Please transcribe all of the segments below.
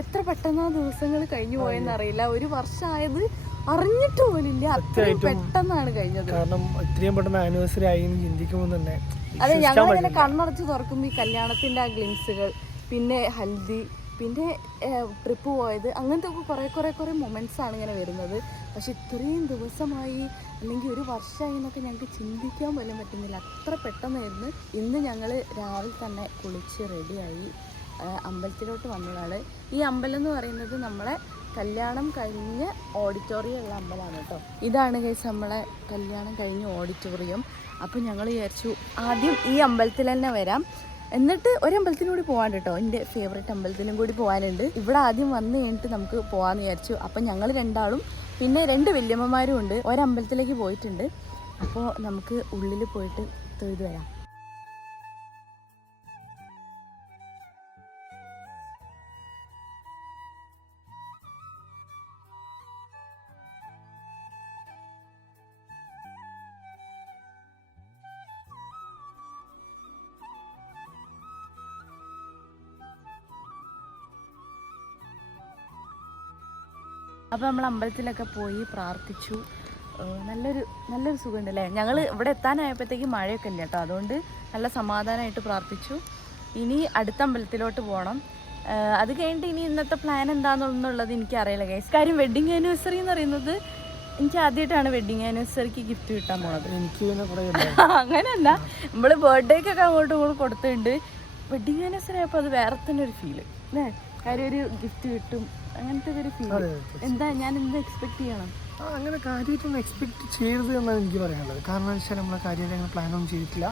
എത്ര പെട്ടെന്ന് ആ ദിവസങ്ങൾ കഴിഞ്ഞു പോയെന്നറിയില്ല. ഒരു വർഷമായത് അറിഞ്ഞിട്ട് പോലില്ല, അത്രയും പെട്ടെന്നാണ് കഴിഞ്ഞത്. കാരണം ഇത്രയും പെട്ടെന്ന് ആനിവേഴ്സറി ആയി ചിന്തിക്കുമ്പോൾ തന്നെ അതെ, ഞങ്ങളിങ്ങനെ കണ്ണടച്ച് തുറക്കുമ്പോൾ ഈ കല്യാണത്തിന്റെ ആ ഗ്ലിംസുകൾ, പിന്നെ ഹൽദി, പിന്നെ ട്രിപ്പ് പോയത്, അങ്ങനത്തെ ഒക്കെ കുറേ മൊമെന്റ്സ് ആണ് ഇങ്ങനെ വരുന്നത്. പക്ഷെ ഇത്രയും ദിവസമായി അല്ലെങ്കിൽ ഒരു വർഷമായി എന്നൊക്കെ ഞങ്ങൾക്ക് ചിന്തിക്കാൻ പോലും പറ്റുന്നില്ല, അത്ര പെട്ടെന്നായിരുന്നു. ഇന്ന് ഞങ്ങൾ രാവിലെ തന്നെ കുളിച്ച് റെഡിയായി അമ്പലത്തിലോട്ട് വന്നതാണ്. ഈ അമ്പലം എന്ന് പറയുന്നത് നമ്മളെ കല്യാണം കഴിഞ്ഞ ഓഡിറ്റോറിയം ഉള്ള അമ്പലമാണ് കേട്ടോ. ഇതാണ് ഗൈസ് നമ്മളെ കല്യാണം കഴിഞ്ഞ ഓഡിറ്റോറിയം. അപ്പോൾ ഞങ്ങൾ വിചാരിച്ചു ആദ്യം ഈ അമ്പലത്തിൽ തന്നെ വരാം, എന്നിട്ട് ഒരമ്പലത്തിനും കൂടി പോകാൻ കേട്ടോ, എൻ്റെ ഫേവറേറ്റ് അമ്പലത്തിനും കൂടി പോകാനുണ്ട്. ഇവിടെ ആദ്യം വന്ന് കഴിഞ്ഞിട്ട് നമുക്ക് പോകാമെന്ന് വിചാരിച്ചു. അപ്പം ഞങ്ങൾ രണ്ടാളും പിന്നെ 2 വല്യമ്മമാരും ഉണ്ട്, ഒരമ്പലത്തിലേക്ക് പോയിട്ടുണ്ട്. അപ്പോൾ നമുക്ക് ഉള്ളിൽ പോയിട്ട് തൊഴുത് വരാം. അപ്പോൾ നമ്മൾ അമ്പലത്തിലൊക്കെ പോയി പ്രാർത്ഥിച്ചു. നല്ലൊരു സുഖമുണ്ടല്ലേ. ഞങ്ങൾ ഇവിടെ എത്താനായപ്പോഴത്തേക്ക് മഴയൊക്കെ ഇല്ല കേട്ടോ, അതുകൊണ്ട് നല്ല സമാധാനമായിട്ട് പ്രാർത്ഥിച്ചു. ഇനി അടുത്ത അമ്പലത്തിലോട്ട് പോകണം. അത് കഴിഞ്ഞിട്ട് ഇനി ഇന്നത്തെ പ്ലാൻ എന്താണെന്നുള്ളത് എനിക്കറിയില്ല ഗൈസ്. കാര്യം വെഡ്ഡിങ് ആനിവേഴ്സറി എന്ന് പറയുന്നത് എനിക്ക് ആദ്യമായിട്ടാണ് വെഡ്ഡിങ് ആനിവേഴ്സറിക്ക് ഗിഫ്റ്റ് കിട്ടാൻ പോണത്. അങ്ങനെയല്ല, നമ്മൾ ബർത്ത്ഡേക്കൊക്കെ അങ്ങോട്ടും ഇങ്ങോട്ടും കൊടുത്തിട്ടുണ്ട്. വെഡ്ഡിങ് ആനിവേഴ്സറി ആയപ്പോൾ അത് വേറെ തന്നെ ഒരു ഫീല് അല്ലേ. കാര്യം ഒരു ഗിഫ്റ്റ് കിട്ടും, അങ്ങനത്തെ ഒരു ഫീൽ. എന്താ ഞാൻ എന്ത് എക്സ്പെക്ട് ചെയ്യണം? അങ്ങനെ കാര്യമായിട്ടൊന്നും എക്സ്പെക്ട് ചെയ്യരുത് എന്നാണ് എനിക്ക് പറയാനുള്ളത്. കാരണം എന്ന് വെച്ചാൽ നമ്മളെ കാര്യമായിട്ട് അങ്ങനെ പ്ലാനൊന്നും ചെയ്തിട്ടില്ല.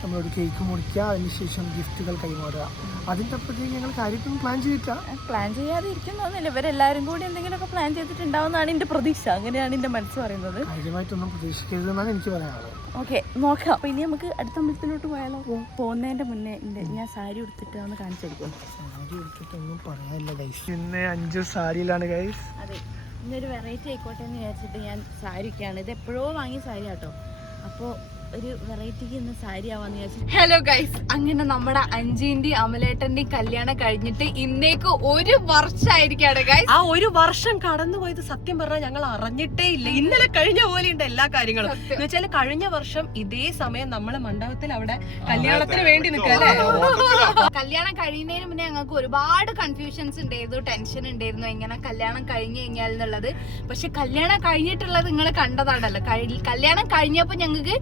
നമ്മളൊരു കേക്ക് മുറിക്കുക, അതിനുശേഷം ഗിഫ്റ്റുകൾ കൈമാറുക, അതിൻ്റെ അപ്പുറത്തേക്ക് ഞങ്ങൾ കാര്യമായിട്ടൊന്നും പ്ലാൻ ചെയ്തിട്ടില്ല. പ്ലാൻ ചെയ്യാതെ ഇരിക്കുന്നൊന്നുമില്ല, ഇവരെല്ലാവരും കൂടി എന്തെങ്കിലുമൊക്കെ പ്ലാൻ ചെയ്തിട്ടുണ്ടാവുന്നതാണ് എൻ്റെ പ്രതീക്ഷ. അങ്ങനെയാണ് എൻ്റെ മനസ്സ് പറയുന്നത്. കാര്യമായിട്ടൊന്നും പ്രതീക്ഷിക്കരുതെന്നാണ് എനിക്ക് പറയാനുള്ളത്. ഓക്കെ, നോക്കാം. അപ്പോൾ ഇനി നമുക്ക് അടുത്ത അമ്പലത്തിലോട്ട് പോയാലോ? പോകുന്നതിൻ്റെ മുന്നേ ഞാൻ സാരി ഉടുത്തിട്ട് ഒന്ന് കാണിച്ചെടുക്കും. സാരി ഉടുത്തിട്ടൊന്നും പറയാനില്ല ഗൈസ്, ഇന്ന് 5 സാരിയിലാണ് ഗൈസ്. അതെ, ഇന്നൊരു വെറൈറ്റി ആയിക്കോട്ടെ എന്ന് വിചാരിച്ചിട്ട് ഞാൻ സാരിയൊക്കെയാണ്, ഇത് എപ്പോഴോ വാങ്ങിയ സാരി കേട്ടോ. അപ്പോൾ ഒരു വെറൈറ്റിക്ക് ഇന്ന് സാരി ആവാന്ന് വിചാരിച്ചു. ഹലോ ഗൈസ്, അങ്ങനെ നമ്മുടെ അഞ്ചിന്റെയും അമലേട്ടന്റെയും കല്യാണം കഴിഞ്ഞിട്ട് ഇന്നേക്ക് 1 വർഷമായിരിക്കാണ് ഗൈസ്. ആ 1 വർഷം കടന്നുപോയത് സത്യം പറഞ്ഞാൽ ഞങ്ങൾ അറിഞ്ഞിട്ടേ ഇല്ല. ഇന്നലെ കഴിഞ്ഞ പോലെയുണ്ട് എല്ലാ കാര്യങ്ങളും. എന്ന് വെച്ചാൽ കഴിഞ്ഞ വർഷം ഇതേ സമയം നമ്മളെ മണ്ഡപത്തിൽ അവിടെ കല്യാണത്തിന് വേണ്ടി നിൽക്കല്ലേ. കല്യാണം കഴിയുന്നതിന് മുന്നേ ഞങ്ങൾക്ക് ഒരുപാട് കൺഫ്യൂഷൻസ് ഉണ്ടായിരുന്നു, ടെൻഷൻ ഉണ്ടായിരുന്നു എങ്ങനെ കല്യാണം കഴിഞ്ഞു കഴിഞ്ഞാൽ എന്നുള്ളത്. പക്ഷെ കല്യാണം കഴിഞ്ഞിട്ടുള്ളത് നിങ്ങൾ കണ്ടതാണല്ലോ. കല്യാണം കഴിഞ്ഞപ്പോ ഞങ്ങൾക്ക്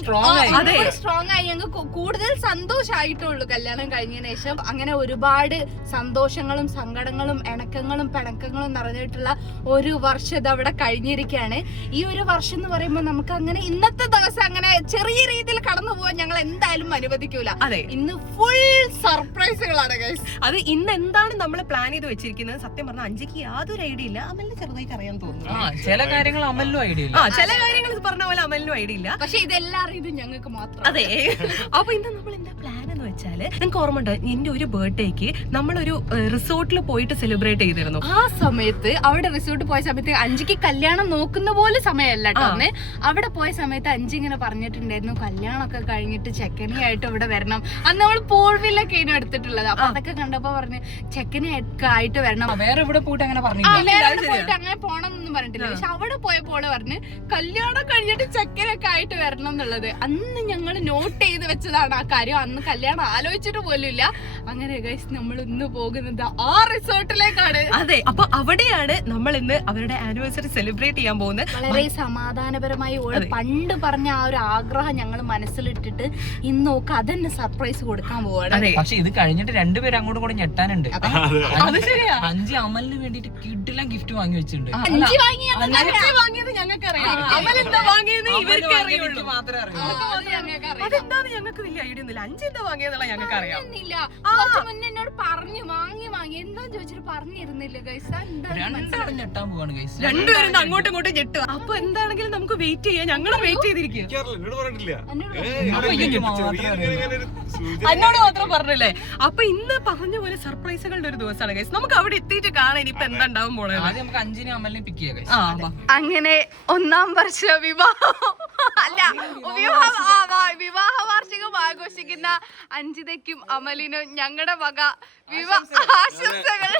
സ്ട്രോങ് ആയി, ഞങ്ങൾക്ക് കൂടുതൽ സന്തോഷമായിട്ടുള്ളൂ കല്യാണം കഴിഞ്ഞതിന് ശേഷം. അങ്ങനെ ഒരുപാട് സന്തോഷങ്ങളും സങ്കടങ്ങളും ഇണക്കങ്ങളും പിണക്കങ്ങളും നിറഞ്ഞിട്ടുള്ള 1 വർഷം ഇതവിടെ കഴിഞ്ഞിരിക്കുകയാണ്. ഈ 1 വർഷം എന്ന് പറയുമ്പോൾ നമുക്ക് അങ്ങനെ ഇന്നത്തെ ദിവസം അങ്ങനെ ചെറിയ രീതിയിൽ കടന്നു പോകാൻ ഞങ്ങൾ എന്തായാലും അനുവദിക്കൂല. അതെ, ഇന്ന് ഫുൾ സർപ്രൈസുകളാണ് ഗൈസ്. അത് ഇന്ന് എന്താണ് നമ്മൾ പ്ലാൻ ചെയ്ത് വെച്ചിരിക്കുന്നത് സത്യം പറഞ്ഞാൽ അഞ്ചിക്ക് യാതൊരു ഐഡിയ ഇല്ല. അമലിന് ചെറുതായിട്ട് അറിയാൻ തോന്നുന്നു. ചില കാര്യങ്ങൾ അമലിനും ഐഡിയ ഇല്ല. ചില കാര്യങ്ങൾ പറഞ്ഞ പോലെ അമലിനും ഐഡിയ ഇല്ല. പക്ഷെ ഇതെല്ലാം ഇത് ഞങ്ങൾക്ക് മാത്രം. അതെ. അപ്പൊ ഇന്ന് നമ്മൾ എന്താ പ്ലാൻ എന്ന് വെച്ചാല്, നിങ്ങൾക്ക് ഓർമ്മ ഉണ്ടോ എന്റെ ഒരു ബർത്ത്ഡേക്ക് നമ്മളൊരു റിസോർട്ടിൽ പോയിട്ട് സെലിബ്രേറ്റ് ചെയ്തിരുന്നു. ആ സമയത്ത് അവിടെ റിസോർട്ട് പോയ സമയത്ത് അഞ്ചിക്ക് കല്യാണം നോക്കുന്ന പോലെ സമയമല്ല കേട്ടോ. അന്ന് അവിടെ പോയ സമയത്ത് അഞ്ചി ഇങ്ങനെ പറഞ്ഞിട്ടുണ്ടായിരുന്നു കല്യാണമൊക്കെ കഴിഞ്ഞിട്ട് ചെക്കനെയായിട്ട് ഇവിടെ വരണം. അന്ന് നമ്മൾ പൂൾവില്ലൊക്കെ ആണ് എടുത്തിട്ടുള്ളത്. അപ്പൊ അതൊക്കെ കണ്ടപ്പോ പറഞ്ഞു ചെക്കനെയൊക്കെ ആയിട്ട് വരണം. വേറെ ഇവിടെ പോയിട്ട് അങ്ങനെ പറഞ്ഞു പോയിട്ട് അങ്ങനെ പോണം എന്നൊന്നും പറഞ്ഞിട്ടില്ല. പക്ഷെ അവിടെ പോയപ്പോൾ പറഞ്ഞ് കല്യാണം കഴിഞ്ഞിട്ട് ചെക്കനൊക്കെ ആയിട്ട് വരണം എന്നുള്ളത്. അന്ന് ഞങ്ങൾ നോട്ട് ചെയ്ത് വെച്ചതാണ് ആ കാര്യം. അന്ന് കല്യാണം ആലോചിച്ചിട്ട് പോലും ഇല്ല. അങ്ങനെ ഗൈസ് നമ്മൾ ഇന്ന് പോകുന്നത് ആ റിസോർട്ടിലേക്കാണ്. അതെ, അപ്പൊ അവിടെയാണ് നമ്മൾ ഇന്ന് അവരുടെ ആനിവേഴ്സറി സെലിബ്രേറ്റ് ചെയ്യാൻ പോകുന്നത്. വളരെ സമാധാനപരമായി പണ്ട് പറഞ്ഞ ആ ഒരു ആഗ്രഹം ഞങ്ങൾ മനസ്സിലിട്ടിട്ട് ഇന്ന് നോക്ക് അതന്നെ സർപ്രൈസ് കൊടുക്കാൻ പോവാണ്. പക്ഷെ ഇത് കഴിഞ്ഞിട്ട് 2 പേര് അങ്ങോട്ടും കൂടെ ഞെട്ടാനുണ്ട്. അത് ശരിയാ. 5 അമലിന് വേണ്ടിട്ട് കിഡിലും ഗിഫ്റ്റ് വാങ്ങി വെച്ചിട്ടുണ്ട്. വാങ്ങിയത് ഞങ്ങൾക്കറിയാം, അമലെന്താ വാങ്ങിയത് ഇവർക്ക് അറിയുള്ളൂ. മാത്രമേ അറിയൂ. അതെന്താന്ന് ഞങ്ങൾക്ക് വലിയ ഐഡിയ ഒന്നുമില്ല. 5 എന്താ വാങ്ങിയതെന്നുള്ള ഞങ്ങൾക്ക് അറിയാം. മുന്നേ എന്നോട് പറഞ്ഞു വാങ്ങി എന്താ ചോദിച്ചിട്ട് പറഞ്ഞിരുന്നില്ല ഗൈസ്. രണ്ടുപേരും ഞെട്ടാൻ പോവാണ് ഗൈസ്. രണ്ടുപേരും അങ്ങോട്ടും ഇങ്ങോട്ടും ഞെട്ടുക. അപ്പൊ എന്താണെങ്കിലും നമുക്ക് വെയിറ്റ് ചെയ്യാം. ഞങ്ങൾ വെയിറ്റ് ചെയ്തിരിക്കും. എന്നോട് മാത്രം പറഞ്ഞില്ലേ. അപ്പൊ ഇന്ന് പറഞ്ഞ പോലെ സർപ്രൈസുകളുടെ ഒരു ദിവസമാണ് ഗൈസ്. നമുക്ക് അവിടെ എത്തിയിട്ട് കാണാൻ ഇനിയിപ്പൊ എന്താ ഉണ്ടാവും പോണത്. ആദ്യം നമുക്ക് 5നെ അമലിനെ പിക്ക് ചെയ്യാം ഗൈസ്. അങ്ങനെ 1ാം വർഷ വിവാഹം അല്ല വിവാഹ വാർഷികം ആഘോഷിക്കുന്ന അഞ്ജിതയ്ക്കും അമലിനും ഞങ്ങളുടെ വക ആശംസകൾ.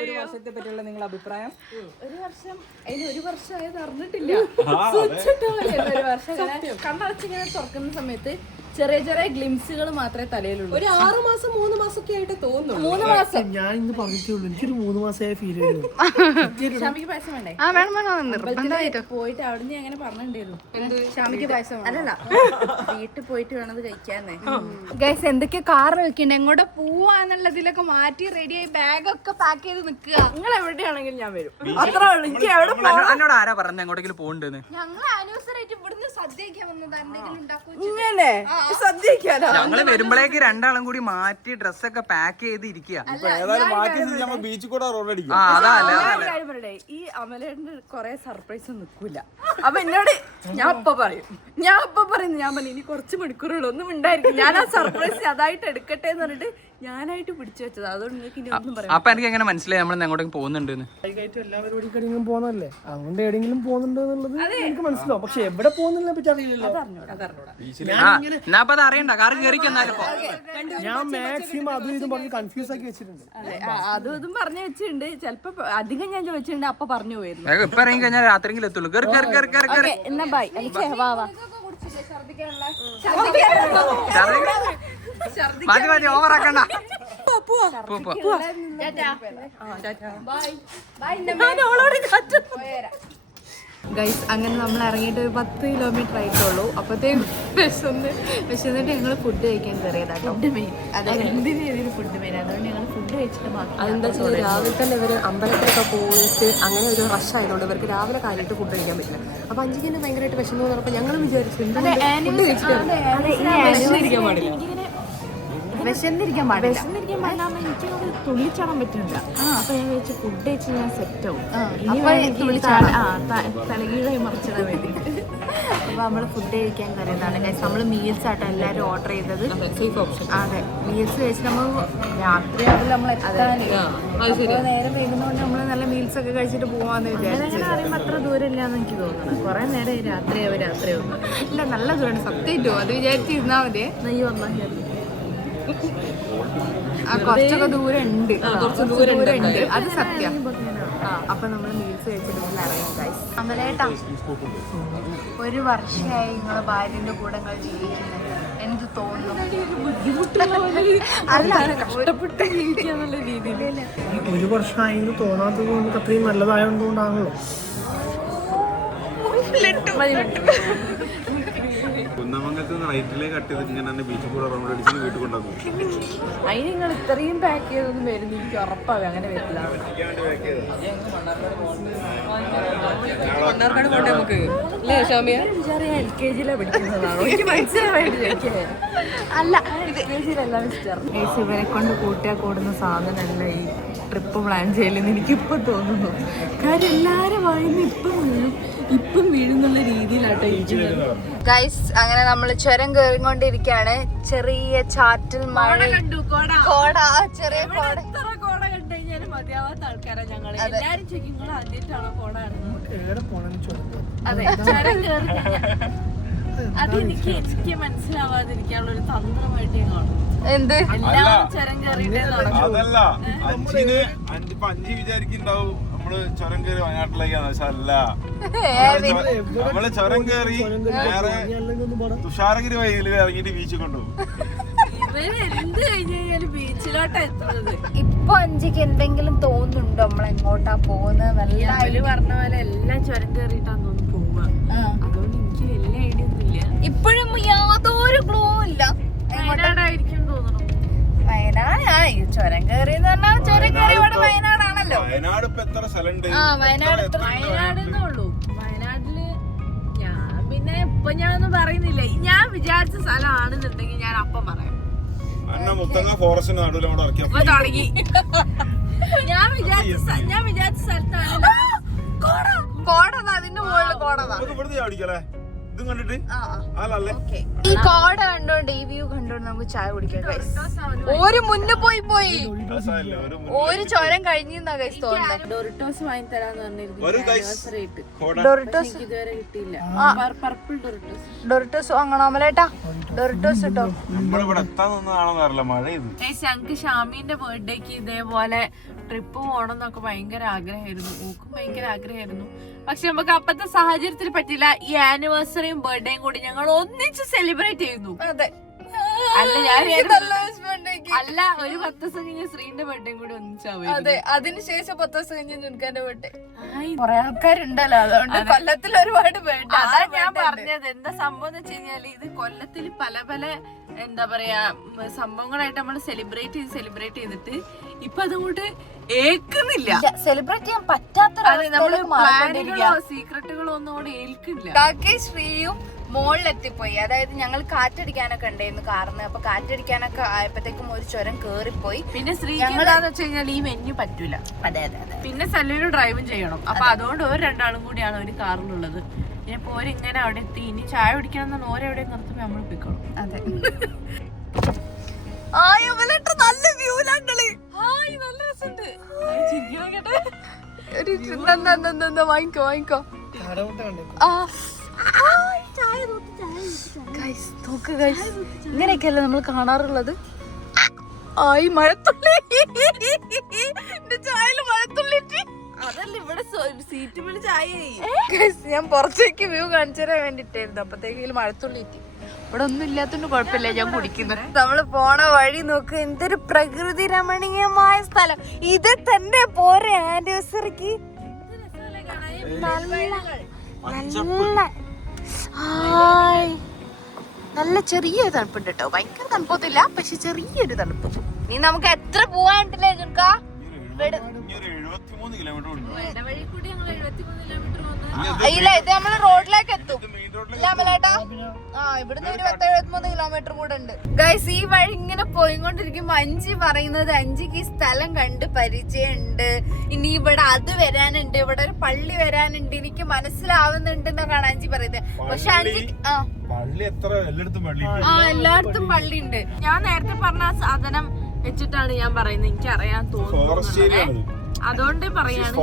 ഒരു വർഷത്തെ പറ്റിയുള്ള നിങ്ങളുടെ അഭിപ്രായം? ഒരു വർഷമായത് അറിഞ്ഞിട്ടില്ല. ഒരു വർഷം കണ്ണടച്ചിങ്ങനെ തുറക്കുന്ന സമയത്ത് ചെറിയ ചെറിയ ഗ്ലിംസുകൾ മാത്രമേ തലയിലുള്ളൂ. ഒരു 6 മാസം 3 മാസമൊക്കെ ആയിട്ട് തോന്നുന്നു. 3 മാസം ഞാൻ ഇന്ന് പറഞ്ഞിട്ടുള്ളൂ, എനിക്കൊരു 3 മാസമായി ഫീൽ ചെയ്തു. ഷാമിക്ക് പായസം വേണ്ടേ? പോയിട്ട് അവിടുന്ന് അങ്ങനെ പറഞ്ഞിട്ടുണ്ടായിരുന്നു ഷാമിക്ക് പായസം അല്ലല്ല വീട്ടിൽ പോയിട്ട് വേണത് കഴിക്കാന്നേ. ഗൈസ് എന്തൊക്കെ കാറ് വെക്കണ്ടേ, എങ്ങോട്ട് പോവാന്നുള്ളതിലൊക്കെ മാറ്റി റെഡിയായി ബാഗൊക്കെ പാക്ക് ചെയ്ത് നിക്കുക. നിങ്ങൾ എവിടെയാണെങ്കിലും ഞാൻ വരും, അത്രേ ഉള്ളൂ. എനിക്ക് എവിടെ എന്നോട് ആരാ പറഞ്ഞ എങ്ങോട്ടെങ്കിലും പോകണ്ടെന്ന്? ഞങ്ങൾ ആനിവേഴ്സറി ഇവിടുന്ന് സദ്യക്കാൻ വന്നത് എന്തെങ്കിലും ഉണ്ടാക്കും. സദ്യക്കാനോ? ഞങ്ങള് വരുമ്പോഴേക്ക് രണ്ടാളും കൂടി മാറ്റി ഡ്രസ്സൊക്കെ പാക്ക് ചെയ്ത് ഇരിക്കുക. ഈ അമലേട്ടന് കൊറേ സർപ്രൈസ് നിക്കൂല. അപ്പൊ എന്നോട് ഞാൻ പറഞ്ഞു ഇനി കുറച്ച് മണിക്കൂറുകൾ ഒന്നും ഉണ്ടായിരിക്കും, ഞാൻ ആ സർപ്രൈസ് അതായിട്ട് എടുക്കട്ടെ എന്ന് പറഞ്ഞിട്ട് ഞാനായിട്ട് പിടിച്ചു വെച്ചത്. അതുകൊണ്ട് നിങ്ങൾക്ക് ഇനി ഒന്നും പറയാം. അപ്പൊ എനിക്ക് എങ്ങനെ മനസ്സിലായി നമ്മൾ എങ്ങോട്ടേക്കും പോകുന്നുണ്ട്? എല്ലാ പരിപാടിക്കും പോകുന്നല്ലേ, അതുകൊണ്ട് എവിടെയെങ്കിലും പോകുന്നുണ്ട് എന്നുള്ളത് എനിക്ക് മനസ്സിലാവും. പക്ഷെ എവിടെ പോകുന്നതിനെ പറ്റി അറിയില്ലല്ലോ. എന്നാ അത് അറിയണ്ട, കാറ് കയറിക്കെന്നാലിപ്പോ ഞാൻ മാക്സിമം അതും ഇതും പറഞ്ഞ് കൺഫ്യൂസ് ആക്കി വെച്ചിട്ടുണ്ട്. അതും ഇതും പറഞ്ഞു വെച്ചിട്ടുണ്ട്. ചിലപ്പോ അധികം ഞാൻ ചോദിച്ചിട്ടുണ്ട്, അപ്പൊ പറഞ്ഞു പോയിരുന്നു. ഇപ്പൊ ഇറങ്ങി കഴിഞ്ഞാൽ രാത്രിയെങ്കിലും എത്തുള്ളൂ. എന്നാ ബൈ. മതി ഓവറാക്കണ്ട. ഗൈസ് അങ്ങനെ നമ്മൾ ഇറങ്ങിയിട്ട് ഒരു 10 കിലോമീറ്റർ ആയിട്ടുള്ളൂ. അപ്പത്തേക്കും വിശന്നിട്ട് ഞങ്ങൾ ഫുഡ് കഴിക്കാൻ കയറിയതാട്ടോ. ഫുഡ് മെയിൻ, അതെ, എന്തിനു ചെയ്തൊരു ഫുഡ് മെയിൻ. അതുകൊണ്ട് ഞങ്ങൾ ഫുഡ് കഴിച്ചിട്ട് മാത്രം. അതെന്താ വെച്ചാൽ രാവിലെ തന്നെ ഇവര് അമ്പലത്തിലൊക്കെ പോയിട്ട് അങ്ങനെ ഒരു റഷ് ആയതുകൊണ്ട് ഇവർക്ക് രാവിലെ കാര്യമായിട്ട് ഫുഡ് കഴിക്കാൻ പറ്റില്ല. അപ്പൊ അഞ്ചിക്ക് ഭയങ്കരമായിട്ട് വിശന്നു പറഞ്ഞപ്പോൾ ഞങ്ങൾ വിചാരിച്ചു വിശന്നിരിക്കാൻ പാടില്ല. എനിക്ക് തുള്ളിച്ചാടാൻ പറ്റുന്നില്ല. അപ്പൊ ഞാൻ വെച്ച് ഫുഡ് കഴിച്ച് ഞാൻ സെറ്റ് ആവും. തലകീഴായി മറിച്ചിടാൻ വേണ്ടി. അപ്പൊ നമ്മള് ഫുഡ് കഴിക്കാൻ കയറിയതാണ്. നമ്മള് മീൽസ് ആട്ടോ എല്ലാരും ഓർഡർ ചെയ്തത്. അതെ, മീൽസ് കഴിച്ച് നമ്മൾ രാത്രി നമ്മൾ നേരം വൈകുന്നതുകൊണ്ട് നമ്മള് നല്ല മീൽസ് ഒക്കെ കഴിച്ചിട്ട് പോവാന്ന് വിചാരിച്ചു. അറിയുമ്പോ അത്ര ദൂരം ഇല്ലാന്ന് എനിക്ക് തോന്നുന്നു. കുറെ നേരം രാത്രിയാവും. ഇല്ല, നല്ല ദൂരം സത്യമായിട്ടും. അത് വിചാരിച്ചിരുന്നാ മതി. നെയ്യ് വന്നാൽ കുറച്ചൊക്കെ ദൂരം ഉണ്ട്, അത് സത്യം. അപ്പൊ നമ്മള് മീൽസ് കഴിച്ചിട്ട് ഇറങ്ങി. അമലേട്ടാ, ഒരു വർഷമായി നിങ്ങളെ ഭാര്യന്റെ കൂടെ ജീവിക്കുന്നത്. എന്ത് തോന്നുന്നു? അല്ല, കഷ്ടപ്പെട്ട് ജീവിക്കാന്നുള്ള രീതിയിൽ. ഒരു വർഷമായി തോന്നാത്തത് നമുക്ക് അത്രയും നല്ലതായതുകൊണ്ടാണല്ലോ. അതിന് നിങ്ങൾ ഇത്രയും പാക്ക് ചെയ്തൊന്നും വരുന്നു എനിക്ക് ഉറപ്പാകും. അങ്ങനെ വരില്ല. LKG പഠിക്കുന്നതാണോ എനിക്ക് മനസ്സിലാവായിട്ട്. അല്ല, LKG-ലെല്ലാം ഇവരെ കൊണ്ട് കൂട്ടിയാൽ കൂടുന്ന സാധനമല്ല ഈ ട്രിപ്പ് പ്ലാൻ ചെയ്യലെന്ന് എനിക്കിപ്പോൾ തോന്നുന്നു. കാര്യം എല്ലാവരും വായിന്ന് ഇപ്പം വീഴുന്നുള്ള രീതിയിലാട്ടോ ഇരിക്കുന്നത്. ഗൈസ്, അങ്ങനെ നമ്മൾ ചുരം കയറിക്കൊണ്ടിരിക്കുകയാണ്. ചെറിയ ചാറ്റിൽ മഴ കണ്ടു. കോട, ചെറിയ കോട. എത്ര കോട കണ്ടു കഴിഞ്ഞാലും മതിയാവാത്ത ആൾക്കാരാണ് ഞങ്ങൾ. എല്ലാരും ചോദിക്കും നിങ്ങൾ ആദ്യമായിട്ടാണോ കോട കാണുന്നത്? അതെ, ചുരം കയറി അതെനിക്ക് മനസ്സിലാവാതിരിക്കാനുള്ള ഒരു തന്ത്രമായിട്ട് ഞാൻ കാണും. എന്ത് എല്ലാവരും ചുരം കയറിയിട്ടേ അതല്ല, 5 വിചാരിക്കുന്നുണ്ടാവും നമ്മള് ചുരം കയറി വയനാട്ടിലേക്കാണ്. പക്ഷെ അല്ല, നമ്മള് ചുരം കയറി വേറെ തുഷാരഗിരി വൈകില് ഇറങ്ങിട്ട് ബീച്ചിൽ കൊണ്ടുപോകും. എന്ത് കഴിഞ്ഞു കഴിഞ്ഞാലും ബീച്ചിലോട്ടാ എത്തുന്നത്. ഇപ്പൊ അഞ്ചിക്ക് എന്തെങ്കിലും തോന്നുന്നുണ്ടോ നമ്മൾ എങ്ങോട്ടാ പോകുന്നത്? നല്ല പറഞ്ഞ പോലെ എല്ലാം ചുരം കയറിയിട്ടാന്ന് തോന്നുന്നു പോവുക. അതുകൊണ്ട് എനിക്ക് വലിയ ഐഡിയ ഒന്നുമില്ല. ഇപ്പോഴും യാതൊരു ക്ലൂ ഇല്ല. വയനാടായിരിക്കും തോന്നുന്നു. വയനാട് ചുരം കയറി എന്ന് പറഞ്ഞാൽ ചുരം കയറി ഇവിടെ വയനാടാണല്ലോ. വയനാട് ഇപ്പൊ എത്ര സ്ഥലമുണ്ട്? വയനാടെന്നേ ഉള്ളൂ. വയനാട്ടില് ഞാൻ പിന്നെ ഇപ്പൊ ഞാനൊന്നും പറയുന്നില്ല. ഞാൻ വിചാരിച്ച സ്ഥലമാണെന്നുണ്ടെങ്കിൽ ഞാൻ അപ്പം പറയാം. മുത്തങ്ങ ഫോറസ്റ്റിന് നടുവിൽ അവിടെ ഇറക്കി തുടങ്ങി. ഞാൻ വിചാരിച്ച സ്ഥലത്താണ് കോട. അതിന്റെ മുകളിൽ കോട. ഇവിടുന്ന് ചാടിക്കല്ലേ? ഇത് ഇതും കണ്ടിട്ട് അല്ലേ ഈ കോട കണ്ടോണ്ട് ഈ വ്യൂ കണ്ടോണ്ട് നമുക്ക് ചായ കുടിക്കാം guys. ഒരു മുന്നേ പോയി ഒരു ചുരം കഴിഞ്ഞാ ഗൈസ് തോന്നുന്നത്. ഡോറിറ്റോസ് വാങ്ങി തരാന്ന് പറഞ്ഞിരുന്നു. ഡോറിറ്റോസ് ഇതുവരെ കിട്ടിയില്ല. പർപ്പിൾ ഡോറിറ്റോസ് വാങ്ങണോ അമലേട്ടാ? ഡോറിറ്റോസ് കിട്ടോ? നമ്മളിവിടെ എത്താൻ നിന്നതാണോന്നറിയില്ല, മഴ ഇത്. ഞങ്ങക്ക് ഷാമിന്റെ ബർത്ത്ഡേക്ക് ഇതേപോലെ ട്രിപ്പ് പോകണം എന്നൊക്കെ ഭയങ്കര ആഗ്രഹമായിരുന്നു. ഓക്കും ഭയങ്കര ആഗ്രഹമായിരുന്നു. പക്ഷെ നമുക്ക് അപ്പത്തെ സാഹചര്യത്തിൽ പറ്റില്ല. ഈ ആനിവേഴ്സറിയും ബർത്ത്ഡേയും കൂടി ഞങ്ങൾ ഒന്നിച്ച് സെലിബ്രേറ്റ് ചെയ്യുന്നു. അല്ല ഒരു 10 ദിവസം കഴിഞ്ഞ ശ്രീന്റെ ബർത്ത്ഡേയും കൂടി ഒന്നിച്ചാവും. അതെ, അതിനുശേഷം 10 ദിവസം കഴിഞ്ഞ ജുൻകാന്റെ ബർത്ത്ഡേ. കൊറേ ആൾക്കാരുണ്ടല്ലോ, അതുകൊണ്ട് കൊല്ലത്തിൽ ഒരുപാട് ബർത്ത്ഡേ. അതാ ഞാൻ പറഞ്ഞത്. എന്താ സംഭവം എന്ന് വെച്ച് കഴിഞ്ഞാല് ഇത് കൊല്ലത്തിൽ പല പല എന്താ പറയാ സംഭവങ്ങളായിട്ട് നമ്മൾ സെലിബ്രേറ്റ് ചെയ്തിട്ട് ഇപ്പൊ അതുകൊണ്ട് ഏൽക്കുന്നില്ല. സെലിബ്രേറ്റ് ചെയ്യാൻ പറ്റാത്ത സീക്രട്ടുകളോ ഒന്നും അവിടെ ഏൽക്കില്ല. ശ്രീയും മോളിലെത്തിപ്പോയി. അതായത് ഞങ്ങൾ കാറ്റടിക്കാനൊക്കെ ഉണ്ടായിരുന്നു കാറിന്. അപ്പൊ കാറ്റടിക്കാനൊക്കെ ആയപ്പോഴത്തേക്കും ഒരു ചുരം കേറിപ്പോയി. പിന്നെ ശ്രീ എന്താന്ന് വെച്ച് കഴിഞ്ഞാൽ ഈ മെന്യു പറ്റൂല. അതെ. പിന്നെ സല്ലൂര് ഡ്രൈവും ചെയ്യണം. അപ്പൊ അതുകൊണ്ട് ഒരു രണ്ടാളും കൂടിയാണ് ഒരു കാറിലുള്ളത്. ഇനിയിപ്പോ ഓരിങ്ങനെ അവിടെ എത്തി. ഇനി ചായ കുടിക്കണം എന്നാണ് ഓരെവിടെ നിർത്തുമ്പോ നമ്മൾ പോയിക്കോളും. അതെ. നല്ല വ്യൂ നല്ല രസമുണ്ട്. വാങ്ങിക്കോ. ഇങ്ങനെയൊക്കെയല്ലേ നമ്മൾ കാണാറുള്ളത്. ആയി മഴത്തുള്ളി ചായല് മഴത്തുള്ളിട്ട് അതല്ല ഇവിടെ സീറ്റ് ചായ. ഞാൻ പുറത്തേക്ക് വ്യൂ കാണിച്ചു തരാൻ വേണ്ടിട്ടായിരുന്നു. അപ്പത്തേക്ക് മഴത്തുള്ളിട്ട് ഇവിടെ ഒന്നും ഇല്ലാത്തോണ്ട് കുഴപ്പമില്ല, ഞാൻ കുടിക്കുന്നത്. നമ്മള് പോണ വഴി നോക്ക്, എന്തൊരു പ്രകൃതി രമണീയമായ സ്ഥലം. ഇത് തന്നെ പോരെ ആനിവേഴ്സറിക്ക്. നല്ല ചെറിയൊരു തണുപ്പുണ്ട് കേട്ടോ. ഭയങ്കര തണുപ്പൊന്നുമില്ല, പക്ഷെ ചെറിയൊരു തണുപ്പ്. നീ നമുക്ക് എത്ര പോവാണ്ടില്ലേ ജുൻകാ? ഇല്ല, ഇത് നമ്മള് റോഡിലേക്ക് എത്തും. ഇവിടുന്ന് ഒരു 10-73 കിലോമീറ്റർ കൂടെ ഉണ്ട് ഗൈസ്. ഈ വഴി ഇങ്ങനെ പോയിക്കൊണ്ടിരിക്കുമ്പോ അഞ്ചി പറയുന്നത് അഞ്ചിക്ക് ഈ സ്ഥലം കണ്ട് പരിചയമുണ്ട്, ഇനി ഇവിടെ അത് വരാനുണ്ട്, ഇവിടെ ഒരു പള്ളി വരാനുണ്ട്, എനിക്ക് മനസ്സിലാവുന്നുണ്ട് എന്നൊക്കെയാണ് അഞ്ചി പറയുന്നത്. പക്ഷെ അഞ്ചി എല്ലായിടത്തും പള്ളി ഉണ്ട്. ഞാൻ നേരത്തെ പറഞ്ഞ സാധനം വെച്ചിട്ടാണ് ഞാൻ പറയുന്നത്. എനിക്ക് അറിയാൻ തോന്നുന്നു, അതുകൊണ്ട് പറയാണ്.